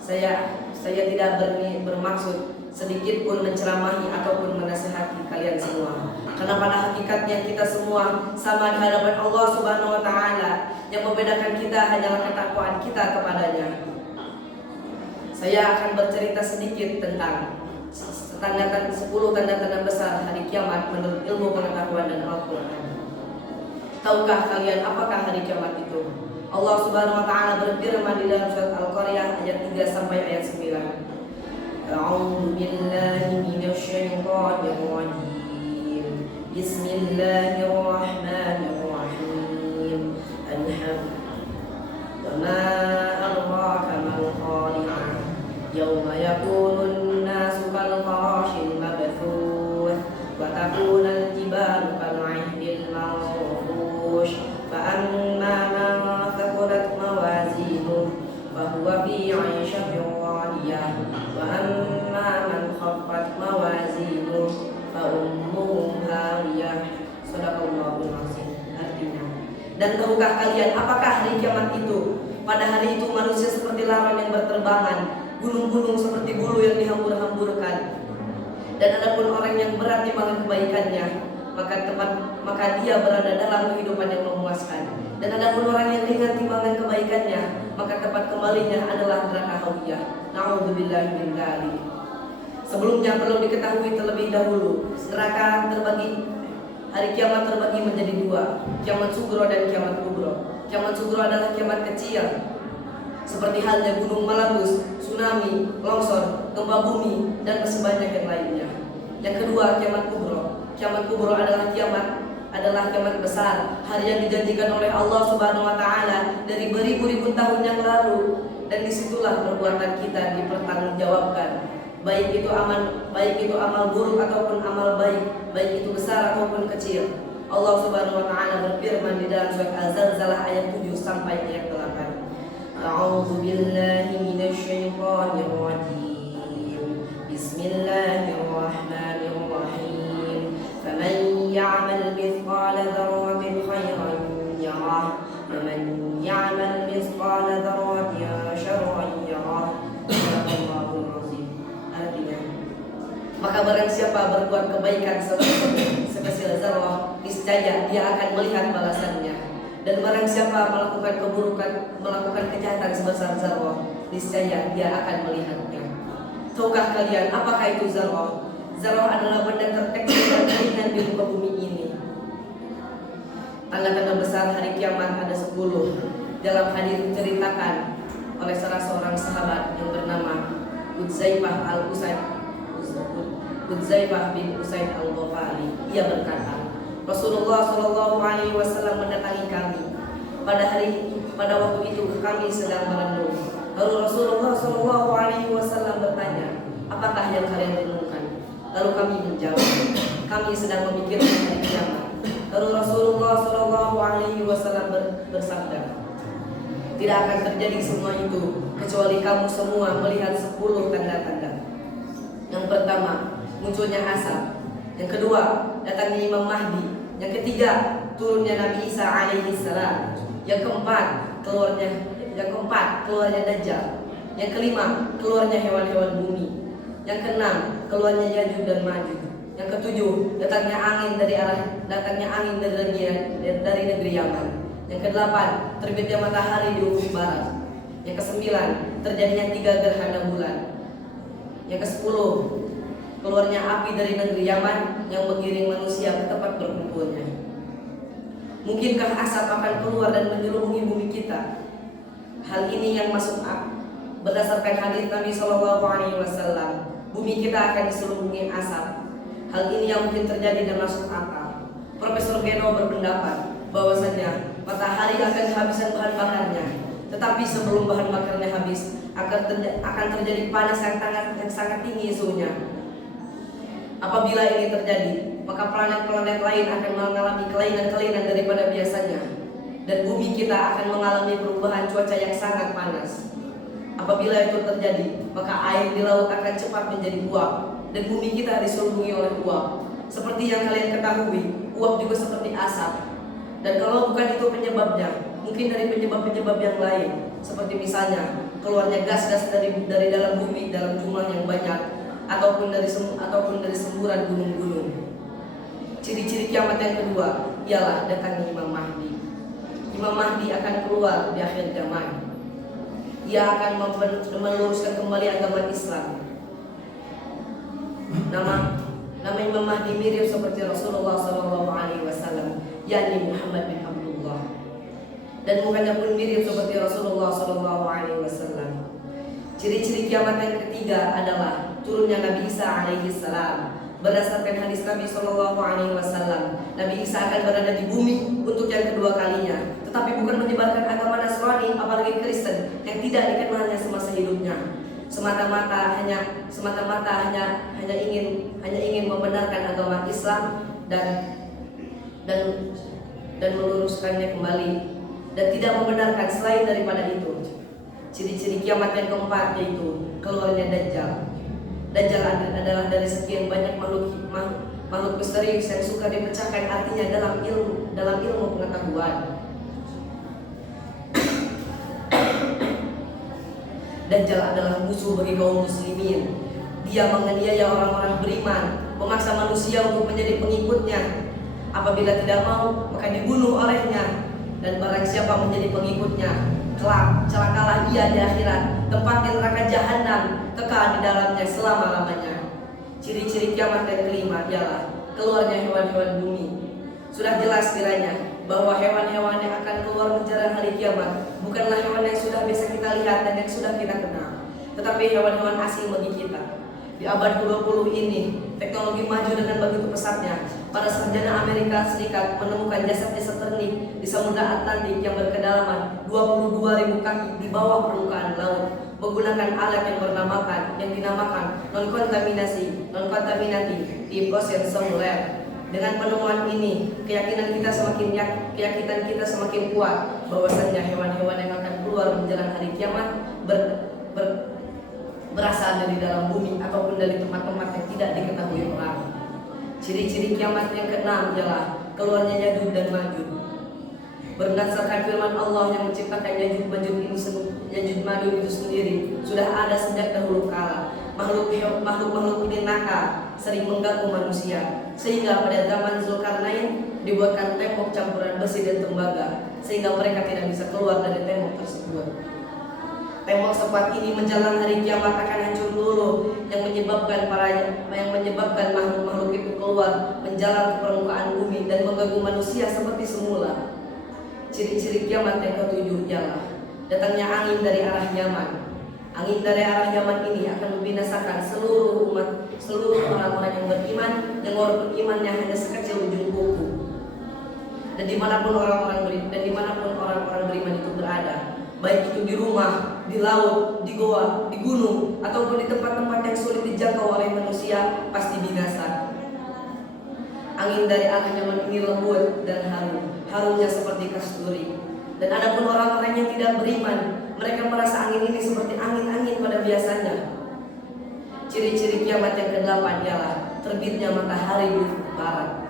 saya tidak bermaksud sedikit pun menceramahi ataupun menasihati kalian semua. Karena pada hakikatnya kita semua sama di hadapan Allah Subhanahu wa taala. Yang membedakan kita hanyalah ketakwaan kita kepadanya. Saya akan bercerita sedikit tentang 10 tanda-tanda besar hari kiamat menurut ilmu pengetahuan dan Al-Qur'an. Tahukah kalian apakah hari kiamat itu? Allah Subhanahu wa taala berfirman di dalam surat Al-Qaryah ayat 3 sampai ayat 9. A'udzu billahi minasy syaithanir rajim. Bismillahirrahmanirrahim. Wa ma adraka mal qari'ah. Yauma yakunun nasu kal farashil mabthuth wa takunal jibalu kal 'ihdil manfush. Fa amma man thaqulat mawazinuhu fa huwa fi 'ishatin radiyah. Wa amma man khaffat mawazinuhu fa ummuhu hawiyah. Shadaqallahul azim. Artinya, dan tahukah kalian apakah hari kiamat itu? Pada hari itu manusia seperti laron yang berterbangan, gunung-gunung seperti bulu yang dihambur-hamburkan. Dan adapun orang yang berat timbangan kebaikannya, maka dia berada dalam kehidupan yang memuaskan. Dan adapun orang yang ringan timbangan kebaikannya, maka tempat kembalinya adalah neraka hawiyah. Na'udzubillahi min dzalik. Sebelumnya perlu diketahui terlebih dahulu, neraka hari kiamat terbagi menjadi dua, kiamat sugro dan kiamat kubro. Kiamat sugro adalah kiamat kecil, seperti halnya gunung meletus, tsunami, longsor, gempa bumi, dan masih banyak yang lainnya. Yang kedua, kiamat kubro. Kiamat kubro adalah kiamat besar, hari yang dijanjikan oleh Allah Subhanahu wa taala dari beribu-ribu tahun yang lalu, dan disitulah perbuatan kita dipertanggungjawabkan. Baik itu amal buruk ataupun amal baik, baik itu besar ataupun kecil. Allah Subhanahu wa taala berfirman di dalam surat Al-Zalzalah ayat 7 sampai ayat 8. A'udzu billahi minasyaitonir rajim. Bismillahirrahmanirrahim. Faman ya'mal mithqala dzarratin khairan yarah, wa man ya'mal mithqala dzarratin syarran yarah. Subhanallahul azim. Artinya, maka barang siapa berbuat kebaikan sekecil zarrah, niscaya dia akan melihat balasannya. Dan barang siapa melakukan keburukan, melakukan kejahatan sebesar zarrah, niscaya dia akan melihatnya. Tahukah kalian apakah itu zarrah? Zarrah adalah benda terkecil dan ringan di muka bumi ini. Tanda-tanda besar hari kiamat ada 10. Dalam hadis diceritakan oleh salah seorang sahabat yang bernama Udzaifah bin Usaid al-Ghafari. Ia berkata, Rasulullah Shallallahu Alaihi Wasallam mendatangi kami. Pada waktu itu kami sedang merenung. Lalu Rasulullah Shallallahu Alaihi Wasallam bertanya, apakah yang kalian renungkan? Lalu kami menjawab, kami sedang memikirkan hari kiamat. Lalu Rasulullah Shallallahu Alaihi Wasallam bersabda, tidak akan terjadi semua itu kecuali kamu semua melihat 10 tanda-tanda. Yang pertama, munculnya asap. Yang kedua, datangnya Imam Mahdi. Yang ketiga, turunnya Nabi Isa alaihi salam. Yang keempat, keluarnya Dajjal. Yang kelima, keluarnya hewan-hewan bumi. Yang keenam, keluarnya Yajuj dan Majuj. Yang ketujuh, datangnya angin dari negeri Yaman. Yang kedelapan, terbitnya matahari di ufuk barat. Yang kesembilan, terjadinya 3 gerhana bulan. Yang ke-10, keluarnya api dari negeri Yaman yang mengiring manusia ke tempat berkumpulnya. Mungkinkah asap akan keluar dan menyelubungi bumi kita? Hal ini yang masuk akal. Berdasarkan hadis Nabi Shallallahu Alaihi Wasallam, bumi kita akan diselubungi asap. Hal ini yang mungkin terjadi dan masuk akal. Profesor Geno berpendapat bahwasanya matahari akan kehabisan bahan bakarnya, tetapi sebelum bahan bakarnya habis akan terjadi panas yang sangat tinggi suhunya. Apabila ini terjadi, maka planet-planet lain akan mengalami kelainan-kelainan daripada biasanya, dan bumi kita akan mengalami perubahan cuaca yang sangat panas. Apabila itu terjadi, maka air di laut akan cepat menjadi uap, dan bumi kita diselubungi oleh uap. Seperti yang kalian ketahui, uap juga seperti asap. Dan kalau bukan itu penyebabnya, mungkin dari penyebab-penyebab yang lain, seperti misalnya keluarnya gas-gas dari dalam bumi dalam jumlah yang banyak, ataupun dari semburan gunung-gunung. Ciri-ciri kiamat yang kedua ialah datangnya Imam Mahdi. Imam Mahdi akan keluar di akhir zaman. Ia akan meluruskan kembali agama Islam. Nama Imam Mahdi mirip seperti Rasulullah Shallallahu Alaihi Wasallam, yakni Muhammad bin Abdullah. Dan mukanya pun mirip seperti Rasulullah Shallallahu Alaihi Wasallam. Ciri-ciri kiamat yang ketiga adalah turunnya Nabi Isa alaihi salam. Berdasarkan hadis Nabi Shallallahu Alaihi Wasallam, Nabi Isa akan berada di bumi untuk yang kedua kalinya, tetapi bukan menyebarkan agama Nasrani apalagi Kristen yang tidak dikenalnya semasa hidupnya. Semata-mata hanya ingin membenarkan agama Islam dan meluruskannya kembali, dan tidak membenarkan selain daripada itu. Ciri-ciri kiamat yang keempat yaitu keluarnya Dajjal. Dajjal adalah dari sekian banyak makhluk misterius yang suka dipecahkan artinya dalam ilmu pengetahuan. Dajjal adalah musuh bagi kaum muslimin. Dia menganiaya orang-orang beriman, memaksa manusia untuk menjadi pengikutnya. Apabila tidak mau, maka dibunuh olehnya. Dan barang siapa menjadi pengikutnya, kelak celakalah ia di akhirat, tempatnya neraka jahanam, kekal di dalamnya selama-lamanya. Ciri-ciri kiamat yang kelima ialah keluarnya hewan-hewan bumi. Sudah jelas kiranya bahwa hewan-hewan yang akan keluar menjelang hari kiamat bukanlah hewan yang sudah bisa kita lihat dan yang sudah kita kenal, tetapi hewan-hewan asing bagi kita. Di abad ke-20 ini, teknologi maju dengan begitu pesatnya. Para sarjana Amerika Serikat menemukan jasad-jasad ternik di Samudra Atlantik yang berkedalaman 22.000 kaki di bawah permukaan laut, menggunakan alat yang dinamakan non-kontaminasi deep ocean sonar. Dengan penemuan ini, keyakinan kita semakin kuat bahwasanya hewan-hewan yang akan keluar menjelang hari kiamat berasal dari dalam bumi ataupun dari tempat-tempat yang tidak diketahui orang. Ciri-ciri kiamat yang keenam ialah keluarnya Ya'juj dan Ma'juj. Berdasarkan firman Allah yang menciptakan Ya'juj Ma'juj itu sendiri sudah ada sejak dahulu kala. Makhluk-makhluk ini nakal, sering mengganggu manusia, sehingga pada zaman Zulkarnain dibuatkan tembok campuran besi dan tembaga, sehingga mereka tidak bisa keluar dari tembok tersebut. Tembok sepat ini menjelang hari kiamat akan hancur dulu, yang menyebabkan makhluk-makhluk itu keluar menjalar ke permukaan bumi dan mengganggu manusia seperti semula. Ciri-ciri kiamat yang ketujuh ialah datangnya angin dari arah Yaman. Angin dari arah Yaman ini akan membinasakan seluruh orang-orang yang beriman, yang walaupun imannya hanya sekecil ujung kuku. Dan dimanapun orang-orang beriman itu berada, baik itu di rumah, di laut, di goa, di gunung, ataupun di tempat-tempat yang sulit dijangkau oleh manusia, pasti binasa. Angin dari arah Yaman ini lembut dan harumnya seperti kasturi. Dan adapun orang-orang yang tidak beriman, mereka merasa angin ini seperti angin-angin pada biasanya. Ciri-ciri kiamat yang ke-8 ialah terbitnya matahari di barat.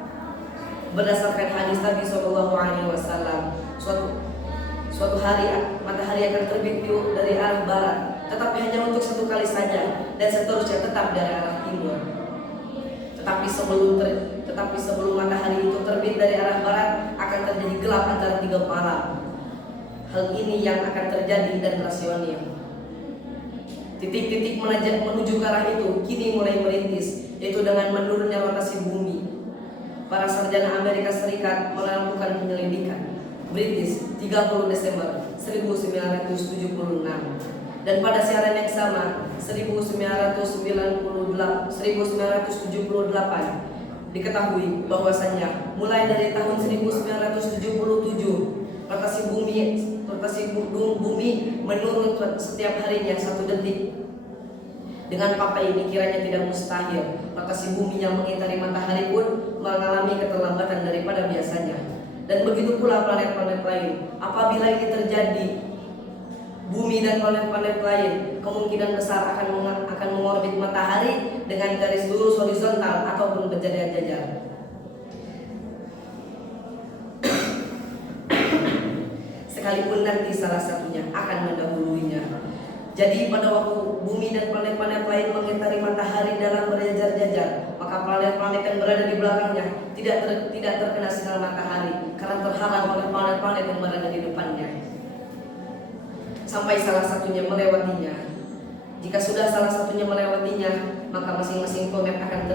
Berdasarkan hadis Nabi SAW, suatu hari matahari akan terbit dari arah barat, tetapi hanya untuk satu kali saja, dan seterusnya tetap dari arah timur. Tetapi sebelum matahari itu terbit dari arah barat, akan terjadi gelap antara 3 malam. Hal ini yang akan terjadi dan rasional. Titik-titik menuju ke arah itu kini mulai merintis, yaitu dengan menurunnya rotasi bumi. Para sarjana Amerika Serikat melakukan penyelidikan British 30 Desember 1976, dan pada siaran yang sama 1978 diketahui bahwasannya mulai dari tahun 1977 rotasi bumi menurun setiap harinya 1 detik. Dengan fakta ini kiranya tidak mustahil rotasi bumi yang mengitari matahari pun mengalami keterlambatan daripada biasanya. Dan begitu pula planet-planet lain. Apabila ini terjadi, bumi dan planet-planet lain kemungkinan besar akan mengorbit matahari dengan garis lurus horizontal ataupun berjajar-jajar. Sekalipun nanti salah satunya akan mendahuluinya. Jadi pada waktu bumi dan planet-planet lain mengitari matahari dalam berjajar-jajar, maka planet-planet yang berada di belakangnya tidak terkena sinar matahari karena terhalang oleh planet-planet yang berada di depannya. Sampai salah satunya melewatinya. Jika sudah salah satunya melewatinya, maka masing-masing planet akan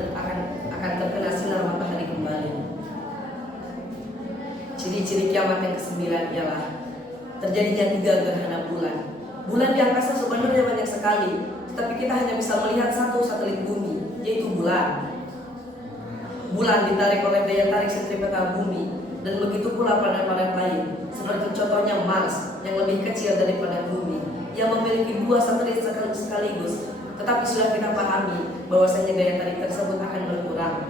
terkena sinar matahari kembali. Ciri-ciri kiamat yang ke-9 ialah terjadinya 3 gerhana bulan. Bulan di angkasa sebenarnya banyak sekali, tetapi kita hanya bisa melihat satu satelit bumi, yaitu bulan. Bulan ditarik oleh daya tarik sentripetal bumi, dan begitu pula planet-planet lain, seperti contohnya Mars yang lebih kecil daripada bumi, yang memiliki 2 satelit sekaligus. Tetapi sudah kita pahami bahwasanya daya tarik tersebut akan berkurang.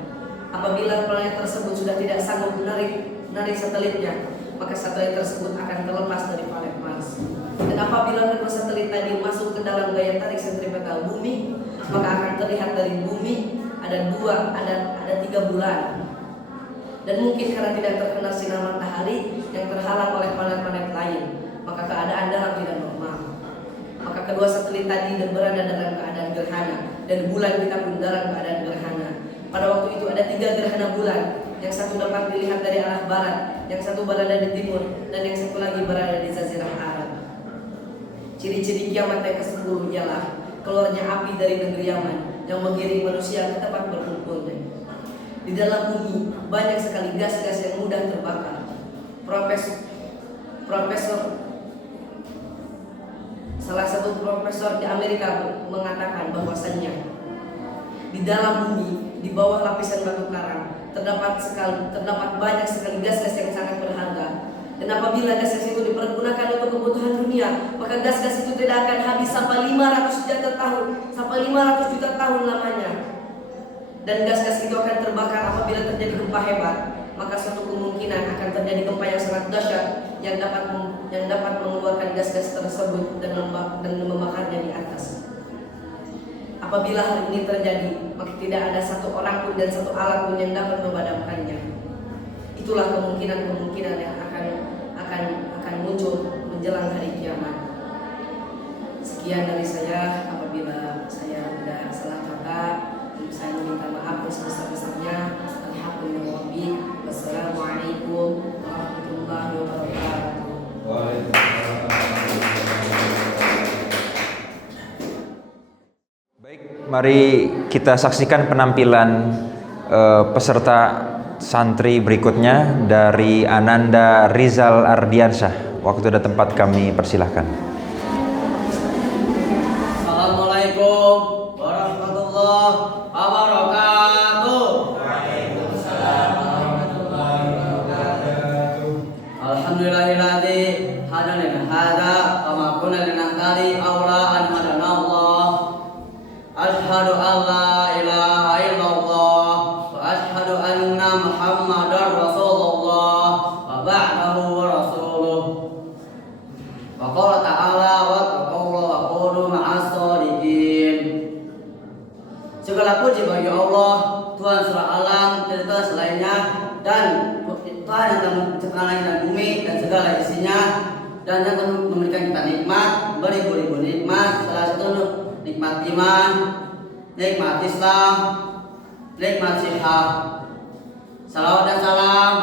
Apabila planet tersebut sudah tidak sanggup menarik satelitnya, maka satelit tersebut akan terlepas dari planet Mars. Dan apabila kedua satelit tadi masuk ke dalam daya tarik sentripetal bumi, maka akan terlihat dari bumi ada 3 bulan. Dan mungkin karena tidak terkena sinar matahari yang terhalang oleh planet-planet lain, maka keadaan dalam tidak normal. Maka kedua satelit tadi berada dalam keadaan gerhana. dan bulan kita pun dalam keadaan gerhana. Pada waktu itu ada 3 gerhana bulan, yang satu dapat dilihat dari arah barat, yang satu berada di timur, dan yang satu lagi berada di Jazirah Arab. Ciri-ciri kiamat yang ke-10 ialah keluarnya api dari negeri Yaman yang mengiring manusia ke tempat berkumpulnya. Di dalam bumi banyak sekali gas-gas yang mudah terbakar. Salah satu profesor di Amerika mengatakan bahwasannya di dalam bumi, di bawah lapisan batu karang, terdapat banyak sekali gas-gas yang sangat berharga. Dan apabila gas-gas itu dipergunakan untuk kebutuhan dunia, maka gas-gas itu tidak akan habis sampai 500 juta tahun lamanya. Dan gas-gas itu akan terbakar apabila terjadi gempa hebat. Maka suatu kemungkinan akan terjadi gempa yang sangat dahsyat yang dapat mengeluarkan gas-gas tersebut dan membakarnya di atas. Apabila hal ini terjadi, maka tidak ada satu orang pun dan satu alat pun yang dapat memadamkannya. Itulah kemungkinan yang akan muncul menjelang hari kiamat. Sekian dari saya. Apabila saya tidak salah kata, saya meminta maaf sebesar-besarnya. Alhamdulillah. Wassalamualaikum warahmatullahi wabarakatuh. Baik, mari kita saksikan penampilan peserta santri berikutnya dari Ananda Rizal Ardiansyah. Waktu dan tempat kami persilahkan. Assalamualaikum warahmatullahi wabarakatuh. Alhamdulillahilladzi hadana li hadza wa ma kunna linahtadi aula an hadana Allah. Asyhadu an la ilaha illallah wa asyhadu anna Muhammadar Rasulullah wa ba'dahu wa rasuluh. Wa qala ta'ala wa taqullu wa qulu ma'as shadiqin. Segala puji bagi Allah, Tuhan surah alam, dan Tuhan selainnya, dan Tuhan yang telah menciptakan langit dan bumi dan segala isinya, dan yang telah memberikan kita nikmat, beribu-ribu nikmat. Salah satu nikmat iman, nikmat Islam, nikmat sihat. Salawat dan salam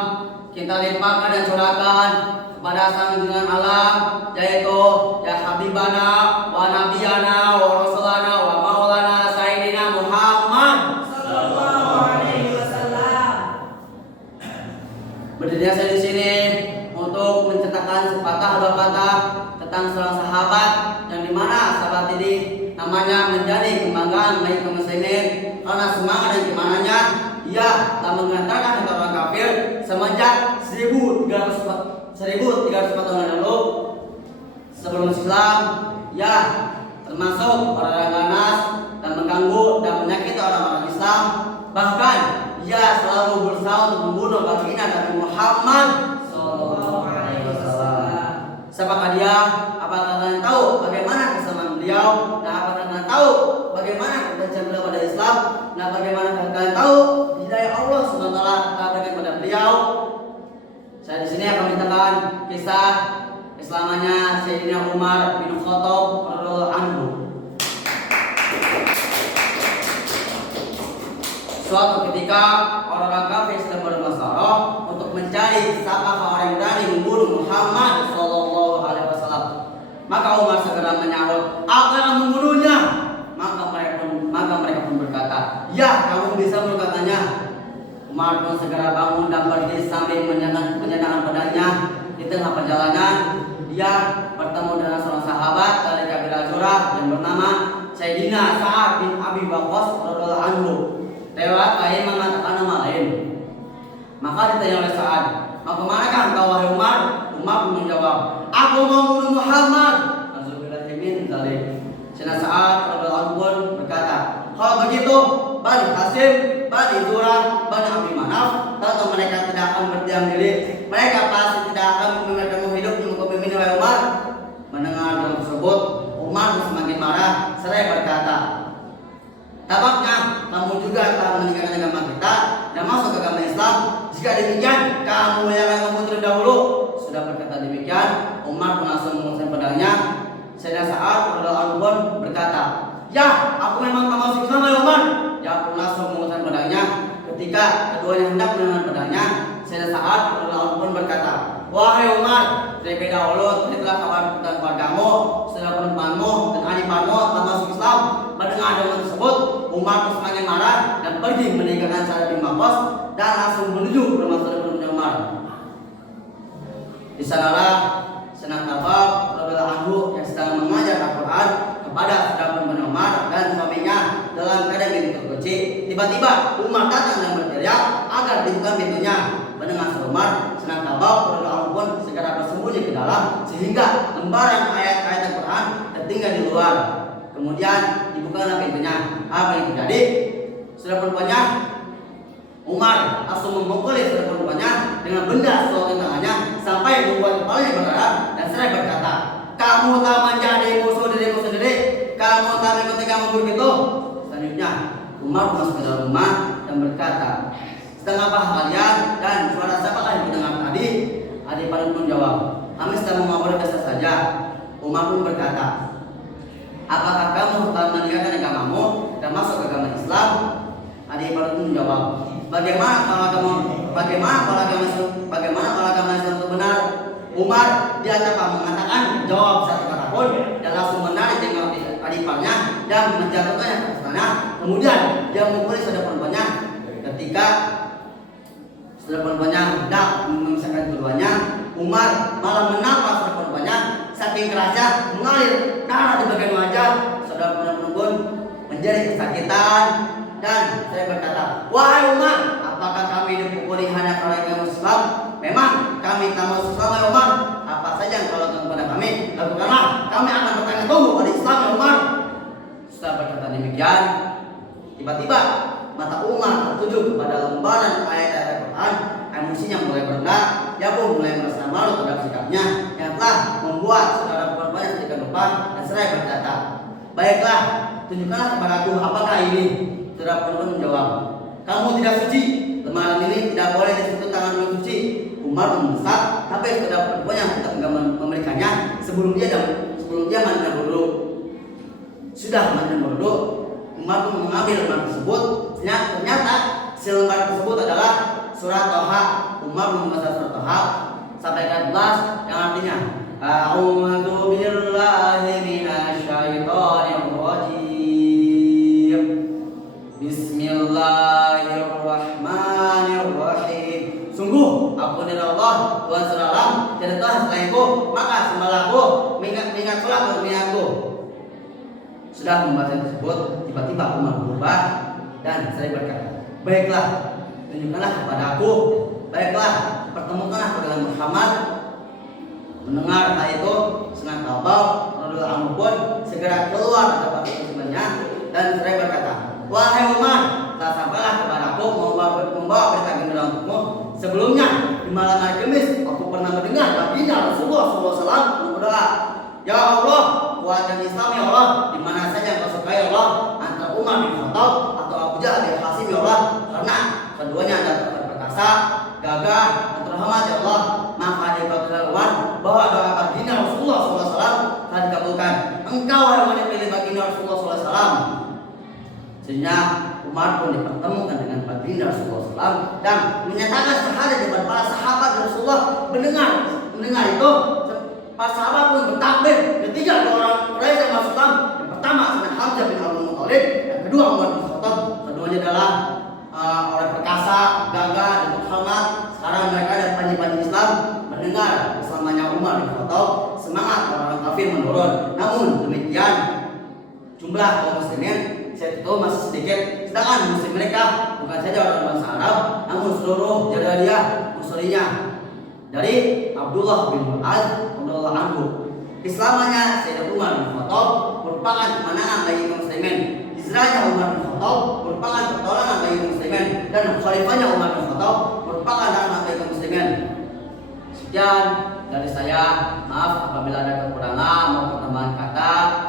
kita limpahkan dan curahkan kepada sang junjungan alam, yaitu ya Habibana wa Nabiyana wa Rasulana wa Maulana Sayyidina Muhammad sallallahu alaihi wasallam. Berdirinya saya di sini untuk menceritakan sepatah dua patah tentang seorang sahabat yang dimana sahabat ini namanya menjadi kebanggaan bagi kaum muslimin karena semangat dan keimanannya. Ia telah mengantarkan orang kafir semenjak 1300 tahun yang lalu sebelum Islam. Ya, termasuk orang ganas dan mengganggu dan menyakiti orang-orang Islam. Bahkan ia selalu berusaha untuk membunuh baginda Nabi Muhammad sallallahu alaihi wasallam. Siapakah dia? Apakah kalian tahu bagaimana kesamaan beliau? Dan apakah kalian tahu bagaimana kebencian beliau pada Islam? Dan bagaimana kalian tahu hidayah Allah SWT telah berikan kepada beliau? Saya di sini akan menceritakan kisah keselamanya Sayyidina Umar bin Khattab radhiyallahu anhu. Suatu ketika orang-orang kafir sedang bermasalah untuk mencari siapa orang yang berani membunuh Muhammad sallallahu alaihi wasallam. Maka Umar segera menyahut, "Aku yang membunuhnya." Maka mereka pun berkata, "Ya, kamu bisa melakukannya." Umar pun segera bangun dan berdiri sambil menyandangkan pedangnya. Di tengah perjalanan, dia bertemu dengan seorang sahabat dari kabilah Zurah yang bernama Sayyidina Sa'ad bin Abi Waqqas radhiyallahu anhu. Lewat lain mengatakan nama lain. Maka ditanya oleh Sa'ad, "Mau kemanakah engkau wahai Umar?" Umar pun menjawab, "Aku mau membunuh Muhammad." Alhamdulillah min dzalik. Sayyidina Sa'ad radhiyallahu anhu pun berkata, "Kalau begitu, Bani Hasim, Bani Zurah, Bani Abi Manaf, tentu mereka tidak akan berdiam diri. Mereka pasti tidak akan membiarkanmu hidup di muka bumi ini, wahai Umar." Mendengar hal tersebut, Umar semakin marah seraya berkata, "Tampaknya kamu juga telah meninggalkan agama kita dan masuk ke agama Islam. Jika demikian, kamu yang kamu terlebih dahulu." Sudah berkata demikian, Umar pun langsung mengusir pedangnya. Sayyidina Sa'ad radhiyallahu anhu pun berkata, Ya, aku memang tak masuk Islam ya Umar. Yakub langsung mengusap pedangnya. Ketika keduanya hendak menahan pedangnya, sesaat Rasulullah pun berkata, wahai Umar, terlebih dahulu telah kabar tentang keluargamu, saudara penumpangmu dan adipanmu telah masuk Islam. Mendengar dengan tersebut, Umar terus semakin marah dan pergi meninggalkan Sa'ad bin Waqqas dan langsung menuju ke rumah saudara Umar. Di sanalah Senang Khabab radhiyallahu anhu yang sedang mengajar Al-Quran kepada saudara Umar dan suaminya dalam keadaan pintu terkunci. Tiba-tiba Umar datang dan berteriak agar dibuka pintunya. Mendengar Umar, Senang Khabab radhiyallahu anhu pun segera bersembunyi ke dalam sehingga lembaran ayat-ayat Al-Quran tertinggal di luar. Kemudian dibukalah pintunya. Apa yang terjadi? Saudara perempuannya Umar langsung memukuli saudara perempuannya dengan benda sesuatu di tangannya sampai membuat kepalanya berdarah dan seraya berkata, kamu tak menjadi musuh dirimu sendiri, kamu tak mengikuti membunuh itu. Selanjutnya Umar masuk ke dalam rumah dan berkata, sedang apa kalian dan suara siapakah yang mendengar tadi? Adik Panut pun jawab, kami sedang mengobrol biasa saja. Umar pun berkata, apakah kamu telah meninggalkan agamamu dan masuk ke agama Islam? Adik Panut pun menjawab, bagaimana kalau agama Islam itu benar? Umar dia tanpa mengatakan jawab satu kata pun dan langsung menarik tengok adipannya dan menjatuhkannya ke tanah. Kemudian dia memukuli saudara perempuannya. Ketika saudara perempuannya hendak memisahkan keduanya, Umar malah menampak saudara perempuannya. Saking kerasnya mengalir darah di bagian wajah. Saudara perempuan pun menjadi kesakitan dan saya berkata, wahai Umar, apakah kami dipukuli hanya karena kamu Islam? Memang kami tak mau Islam ya Umar. Apa saja yang kau lakukan kepada kami, lakukanlah. Kami akan bertanya tunggu pada Islam ya Umar. Setelah berkata demikian, tiba-tiba mata Umar tertuju kepada lembaran ayat-ayat Al-Quran. Emosinya mulai berendah. Dia pun mulai merasa malu terhadap sikapnya yang telah membuat saudara perempuannya sedikit lupa dan seraya berkata, baiklah, tunjukkanlah kepadaku apakah ini. Saudara perempuan menjawab, kamu tidak suci. Lembaran ini tidak boleh disentuh tangan yang suci. Umar mendesak, tapi saudara perempuan yang tetap enggak memberikannya sebelum dia mandi dan berwudu. Sudah mandi dan berwudu, Umar pun mengambil lembaran tersebut. Ternyata si lembaran tersebut adalah surat Toha. Umar membaca surat Toha sampai ke 11 yang artinya, a'udzu billahi minasyaitonir rajim. Bismillahirrahmanirrahim. Sungguh aku adalah Allah Tuhan selalam, tidak Tuhan selainku, maka sembahlah aku, mengingat sholat dan mengingatku. Sudah membaca tersebut, tiba-tiba Umar berubah dan saya berkata, baiklah, tunjukkanlah kepada aku, baiklah, pertemukanlah aku dengan Muhammad. Mendengar hal itu, Senang Khabab radhiyallahu anhu pun segera keluar dari pertemuannya dan saya berkata, wahai Umar, tak sampailah kepada aku membawa berita gembira untukmu. Sebelumnya di malam hari Kamis aku pernah mendengar baginda Rasulullah SAW berdoa, ya Allah, kuatkan Islam ya Allah, di mana saja yang kau sukai Allah, antara Umar bin Khattab atau Abu Jahal bin Hasim ya Allah, karena keduanya adalah perkasa, gagah, dan terhormat ya Allah. Maka dikatakan bahwa doa baginda Rasulullah SAW telah dikabulkan. Engkau yang pilih baginda Rasulullah SAW. Sehingga Umar pun dipertemukan dengan baginda Rasulullah SAW dan menyatakan syahadat di depan para sahabat Rasulullah. Mendengar itu, para sahabat pun bertakbir. Ketiga dua orang Quraisy yang masuk Islam. Yang pertama adalah Hamzah bin Abdul Muthalib, yang kedua Umar bin Khattab. Keduanya adalah orang perkasa, gagah, dan terhormat. Sekarang mereka ada panji-panji Islam. Mendengar Islamnya Umar bin Khattab, semangat orang kafir menurun. Namun demikian, jumlah kaum muslimin saat itu masih sedikit, sedangkan muslim mereka bukan saja orang bangsa Arab, namun seluruh jadwaliyah muslimnya dari Abdullah bin Mu'adz radhiyallahu anhu. Islamannya Sayyidina Umar bin Khattab merupakan kemenangan bagi kaum muslimin. Hijrahnya Umar bin Khattab merupakan pertolongan bagi kaum muslimin dan khalifahnya Umar bin Khattab merupakan rahmat bagi kaum muslimin. Sekian dari saya, maaf apabila ada kekurangan maupun tambahan kata.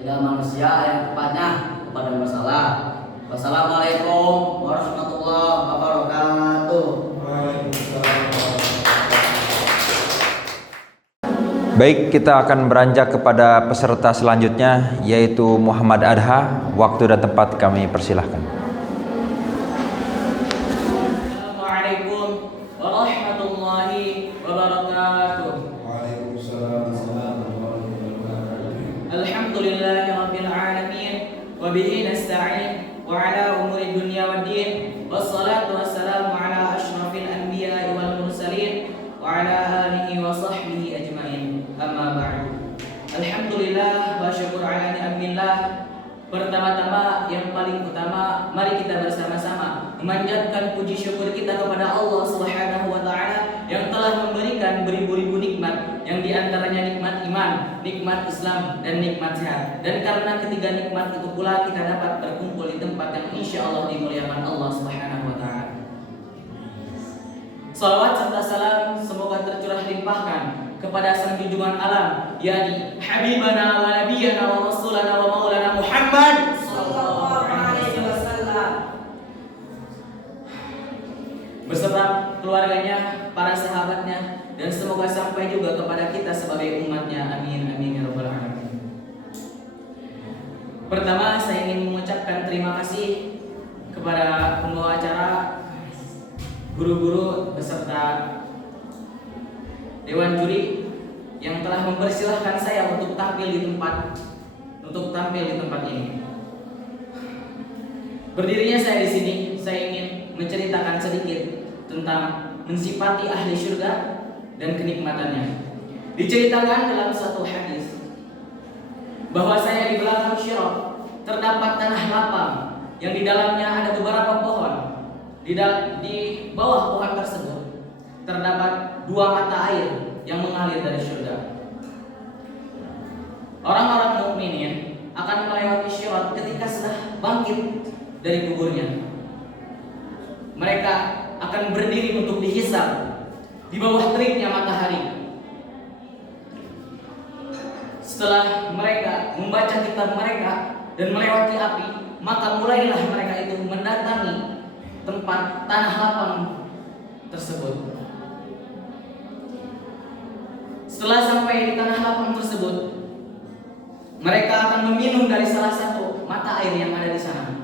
Tidak manusia yang tepatnya kepada masalah. Wassalamualaikum warahmatullahi wabarakatuh. Waalaikumsalam. Baik, kita akan beranjak kepada peserta selanjutnya, yaitu Muhammad Adha. Waktu dan tempat kami persilahkan. Assalamualaikum warahmatullahi wabarakatuh. Alhamdulillahi rabbil alamin, wa bihi nasta'in, wa ala umuri dunya waddin, wassalatu wassalamu ala asyrafil anbiya'i wal mursalin, wa ala alihi wa sahbihi ajmain. Amma ba'du. Alhamdulillah wa syukur ala ni'amillah. Pertama-tama yang paling utama, mari kita bersama-sama memanjatkan puji syukur kita kepada Allah Subhanahu wa taala yang telah memberikan beribu-ribu nikmat, yang diantaranya nikmat iman, nikmat Islam, dan nikmat sehat. Dan karena ketiga nikmat itu pula kita dapat berkumpul di tempat yang insya Allah dimuliakan Allah Subhanahu wa taala. Salawat serta salam semoga tercurah limpahkan kepada sang junjungan alam, yakni Habibana wa Nabiyana wa Rasulana wa Maulana Muhammad sallallahu alaihi wasallam, beserta keluarganya, para sahabatnya, dan semoga sampai juga kepada kita sebagai umatnya. Amin amin ya rabbal alamin. Pertama, saya ingin mengucapkan terima kasih kepada pembawa acara, guru-guru beserta Dewan Juri yang telah mempersilahkan saya untuk tampil di tempat ini. Berdirinya saya di sini, saya ingin menceritakan sedikit tentang mensifati ahli surga dan kenikmatannya. Diceritakan dalam satu hadis bahwa saya di belakang Syirat terdapat tanah lapang yang di dalamnya ada beberapa pohon. Di bawah pohon tersebut terdapat 2 mata air yang mengalir dari surga. Orang-orang mukminin akan melewati Syirat ketika sudah bangkit dari kuburnya. Mereka akan berdiri untuk dihisab di bawah teriknya matahari. Setelah mereka membaca kitab mereka dan melewati api, maka mulailah mereka itu mendatangi tempat tanah lapang tersebut. Setelah sampai di tanah lapang tersebut, mereka akan meminum dari salah satu mata air yang ada di sana.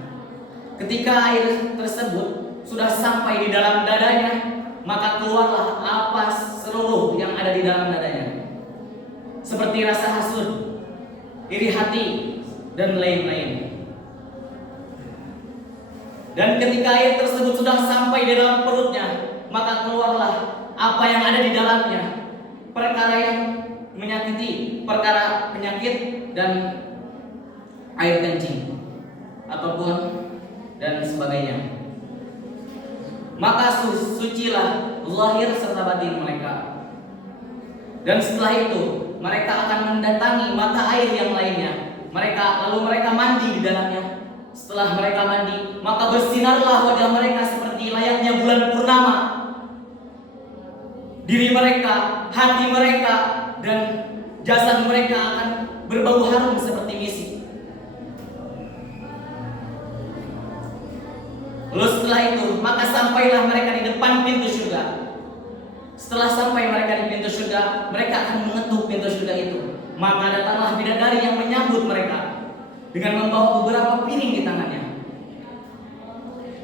Ketika air tersebut sudah sampai di dalam dadanya, maka keluarlah apa seluruh yang ada di dalam dadanya, seperti rasa hasud, iri hati, dan lain-lain. Dan ketika air tersebut sudah sampai di dalam perutnya, maka keluarlah apa yang ada di dalamnya, perkara yang menyakiti, perkara penyakit dan air kencing ataupun dan sebagainya. Maka sucilah zahir serta batin mereka. Dan setelah itu mereka akan mendatangi mata air yang lainnya. Lalu mereka mandi di dalamnya. Setelah mereka mandi, maka bersinarlah wajah mereka seperti layaknya bulan purnama. Diri mereka, hati mereka, dan jasad mereka akan berbau harum seperti misk. Lalu setelah itu, maka sampailah mereka di depan pintu surga. Setelah sampai mereka di pintu surga, mereka akan mengetuk pintu surga itu. Maka datanglah bidadari yang menyambut mereka dengan membawa beberapa piring di tangannya.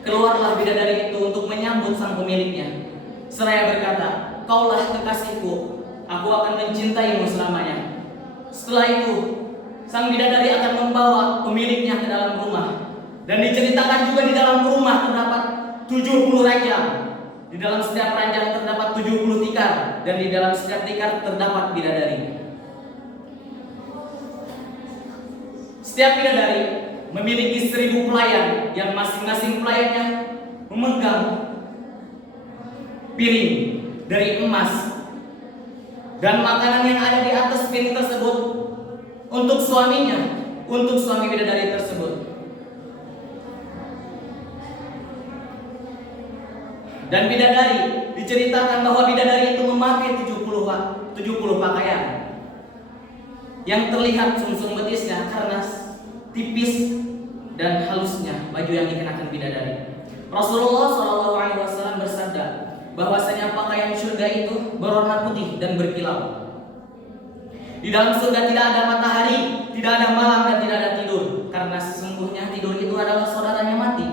Keluarlah bidadari itu untuk menyambut sang pemiliknya, seraya berkata, "Kaulah kekasihku, aku akan mencintaimu selamanya." Setelah itu, sang bidadari akan membawa pemiliknya ke dalam rumah. Dan diceritakan juga di dalam rumah terdapat 70 ranjang. Di dalam setiap ranjang terdapat 70 tikar, dan di dalam setiap tikar terdapat bidadari. Setiap bidadari memiliki 1000 pelayan, yang masing-masing pelayannya memegang piring dari emas, dan makanan yang ada di atas piring tersebut untuk suaminya, untuk suami bidadari tersebut. Dan bidadari, diceritakan bahwa bidadari itu memakai 70 pakaian yang terlihat sumsum betisnya karena tipis dan halusnya baju yang dikenakan bidadari. Rasulullah SAW bersabda bahwasanya pakaian surga itu berwarna putih dan berkilau. Di dalam surga tidak ada matahari, tidak ada malam, dan tidak ada tidur. Karena sesungguhnya tidur itu adalah saudaranya mati.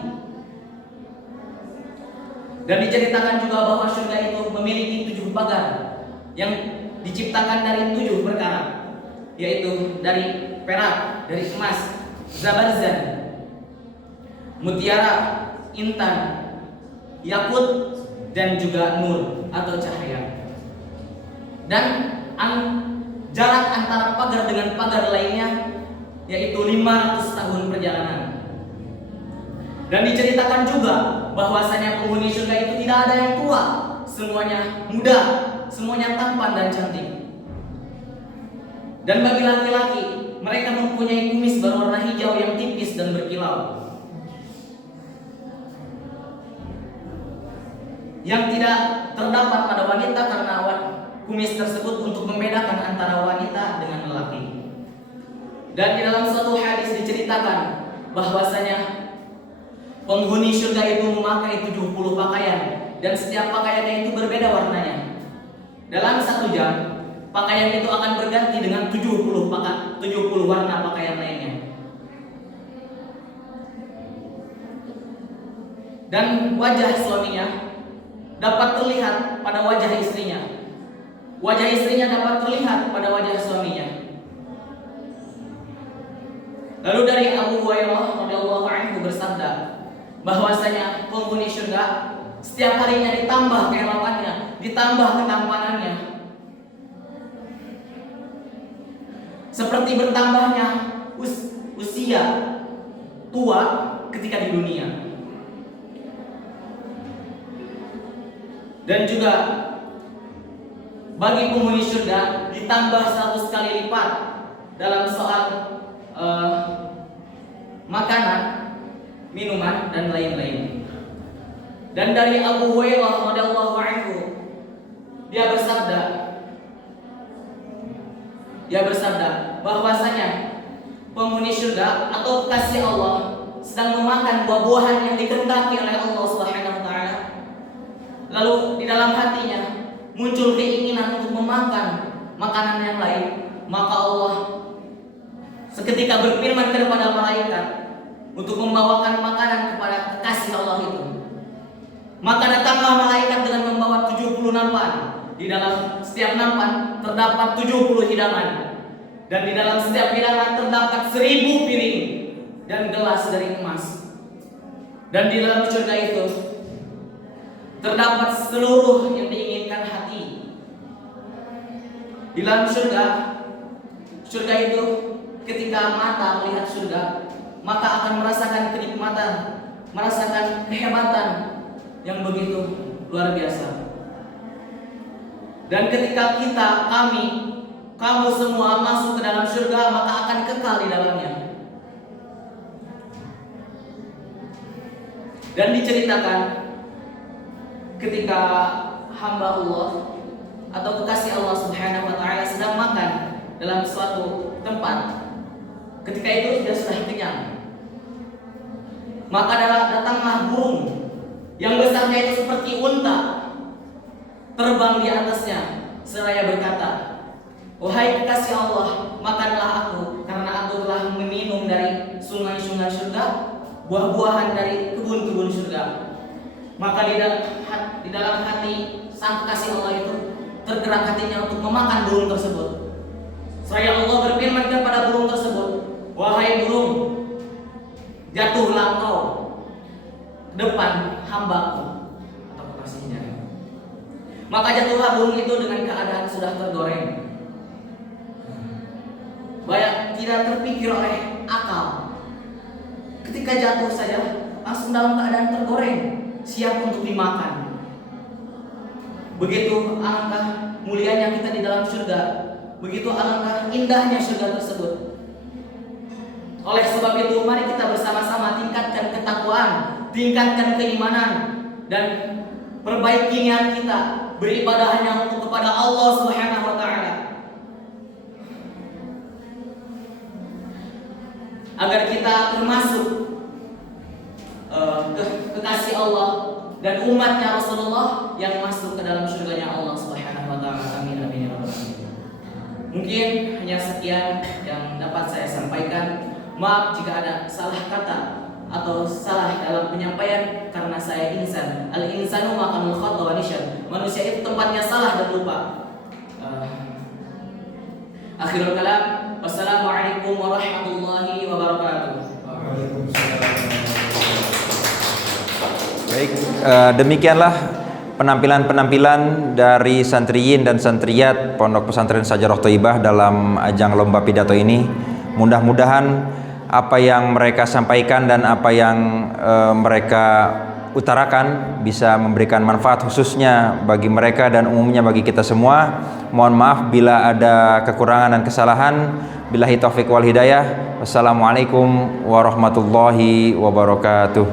Dan diceritakan juga bahwa surga itu memiliki 7 pagar yang diciptakan dari 7 perkara, yaitu dari perak, dari emas, zabarzan, mutiara, intan, yakut, dan juga nur atau cahaya. Dan jarak antara pagar dengan pagar lainnya yaitu 500 tahun perjalanan. Dan diceritakan juga bahwasanya penghuni surga itu tidak ada yang tua, semuanya muda, semuanya tampan dan cantik. Dan bagi laki-laki, mereka mempunyai kumis berwarna hijau yang tipis dan berkilau, yang tidak terdapat pada wanita karena kumis tersebut untuk membedakan antara wanita dengan lelaki. Dan di dalam suatu hadis diceritakan bahwasanya penghuni surga itu memakai 70 pakaian, dan setiap pakaiannya itu berbeda warnanya. Dalam 1 jam, pakaian itu akan berganti dengan 70 warna pakaian lainnya. Dan wajah suaminya dapat terlihat pada wajah istrinya. Wajah istrinya dapat terlihat pada wajah suaminya. Lalu dari Abu Hurairah radhiyallahu anhu bersabda bahwasanya penghuni surga setiap harinya ditambah keelokannya, ditambah ketampanannya, seperti bertambahnya usia tua ketika di dunia. Dan juga bagi penghuni surga ditambah 100 kali lipat dalam soal makanan, minuman, dan lain-lain. Dan dari Abu Hurairah radhiyallahu anhu dia bersabda bahwasanya penghuni surga atau kasih Allah sedang memakan buah-buahan yang dikehendaki oleh Allah Subhanahu wa taala. Lalu di dalam hatinya muncul keinginan untuk memakan makanan yang lain, maka Allah seketika berfirman kepada malaikat untuk membawakan makanan kepada kekasih Allah itu. Maka datanglah malaikat dengan membawa 70 nampan. Di dalam setiap nampan terdapat 70 hidangan, dan di dalam setiap hidangan terdapat 1000 piring dan gelas dari emas. Dan di dalam surga itu terdapat seluruh yang diinginkan hati. Di dalam surga itu ketika mata melihat surga, maka akan merasakan kenikmatan, merasakan kehebatan yang begitu luar biasa. Dan ketika kamu semua masuk ke dalam surga, maka akan kekal di dalamnya. Dan diceritakan ketika hamba Allah atau kekasih Allah Subhanahu wa taala sedang makan dalam suatu tempat, ketika itu sudah kenyang, maka datanglah burung yang besarnya itu seperti unta terbang di atasnya seraya berkata, "Wahai kekasih Allah, makanlah aku, karena aku telah meminum dari sungai-sungai surga, buah-buahan dari kebun-kebun surga." Maka di dalam hati sang kekasih Allah itu tergerak hatinya untuk memakan burung tersebut. Seraya Allah berfirman kepada burung tersebut, "Wahai burung, jatuhlah engkau depan hambaku atau kekasihnya." Maka jatuhlah burung itu dengan keadaan sudah tergoreng. Tidak terpikir oleh akal. Ketika jatuh saja langsung dalam keadaan tergoreng, siap untuk dimakan. Begitu alangkah mulianya kita di dalam surga, begitu alangkah indahnya surga tersebut. Oleh sebab itu, mari kita bersama-sama tingkatkan ketakwaan, tingkatkan keimanan, dan perbaiki niat kita beribadah hanya untuk kepada Allah Subhanahu wa taala, agar kita termasuk kekasih Allah dan umatnya Rasulullah yang masuk ke dalam surganya Allah Subhanahu wa taala. Amin amin ya rabbal alamin. Mungkin hanya sekian yang dapat saya sampaikan. Maaf jika ada salah kata atau salah dalam penyampaian, karena saya insan. Al-insanu makanul khata wa nisyan. Manusia itu tempatnya salah dan lupa. Akhirul kalam. Wassalamualaikum warahmatullahi wabarakatuh. Baik, demikianlah penampilan-penampilan dari santriyin dan santriyat Pondok Pesantren Sajarah Thaibah dalam ajang lomba pidato ini. Mudah-mudahan apa yang mereka sampaikan dan apa yang mereka utarakan bisa memberikan manfaat khususnya bagi mereka dan umumnya bagi kita semua. Mohon maaf bila ada kekurangan dan kesalahan. Billahi taufiq wal hidayah. Wassalamualaikum warahmatullahi wabarakatuh.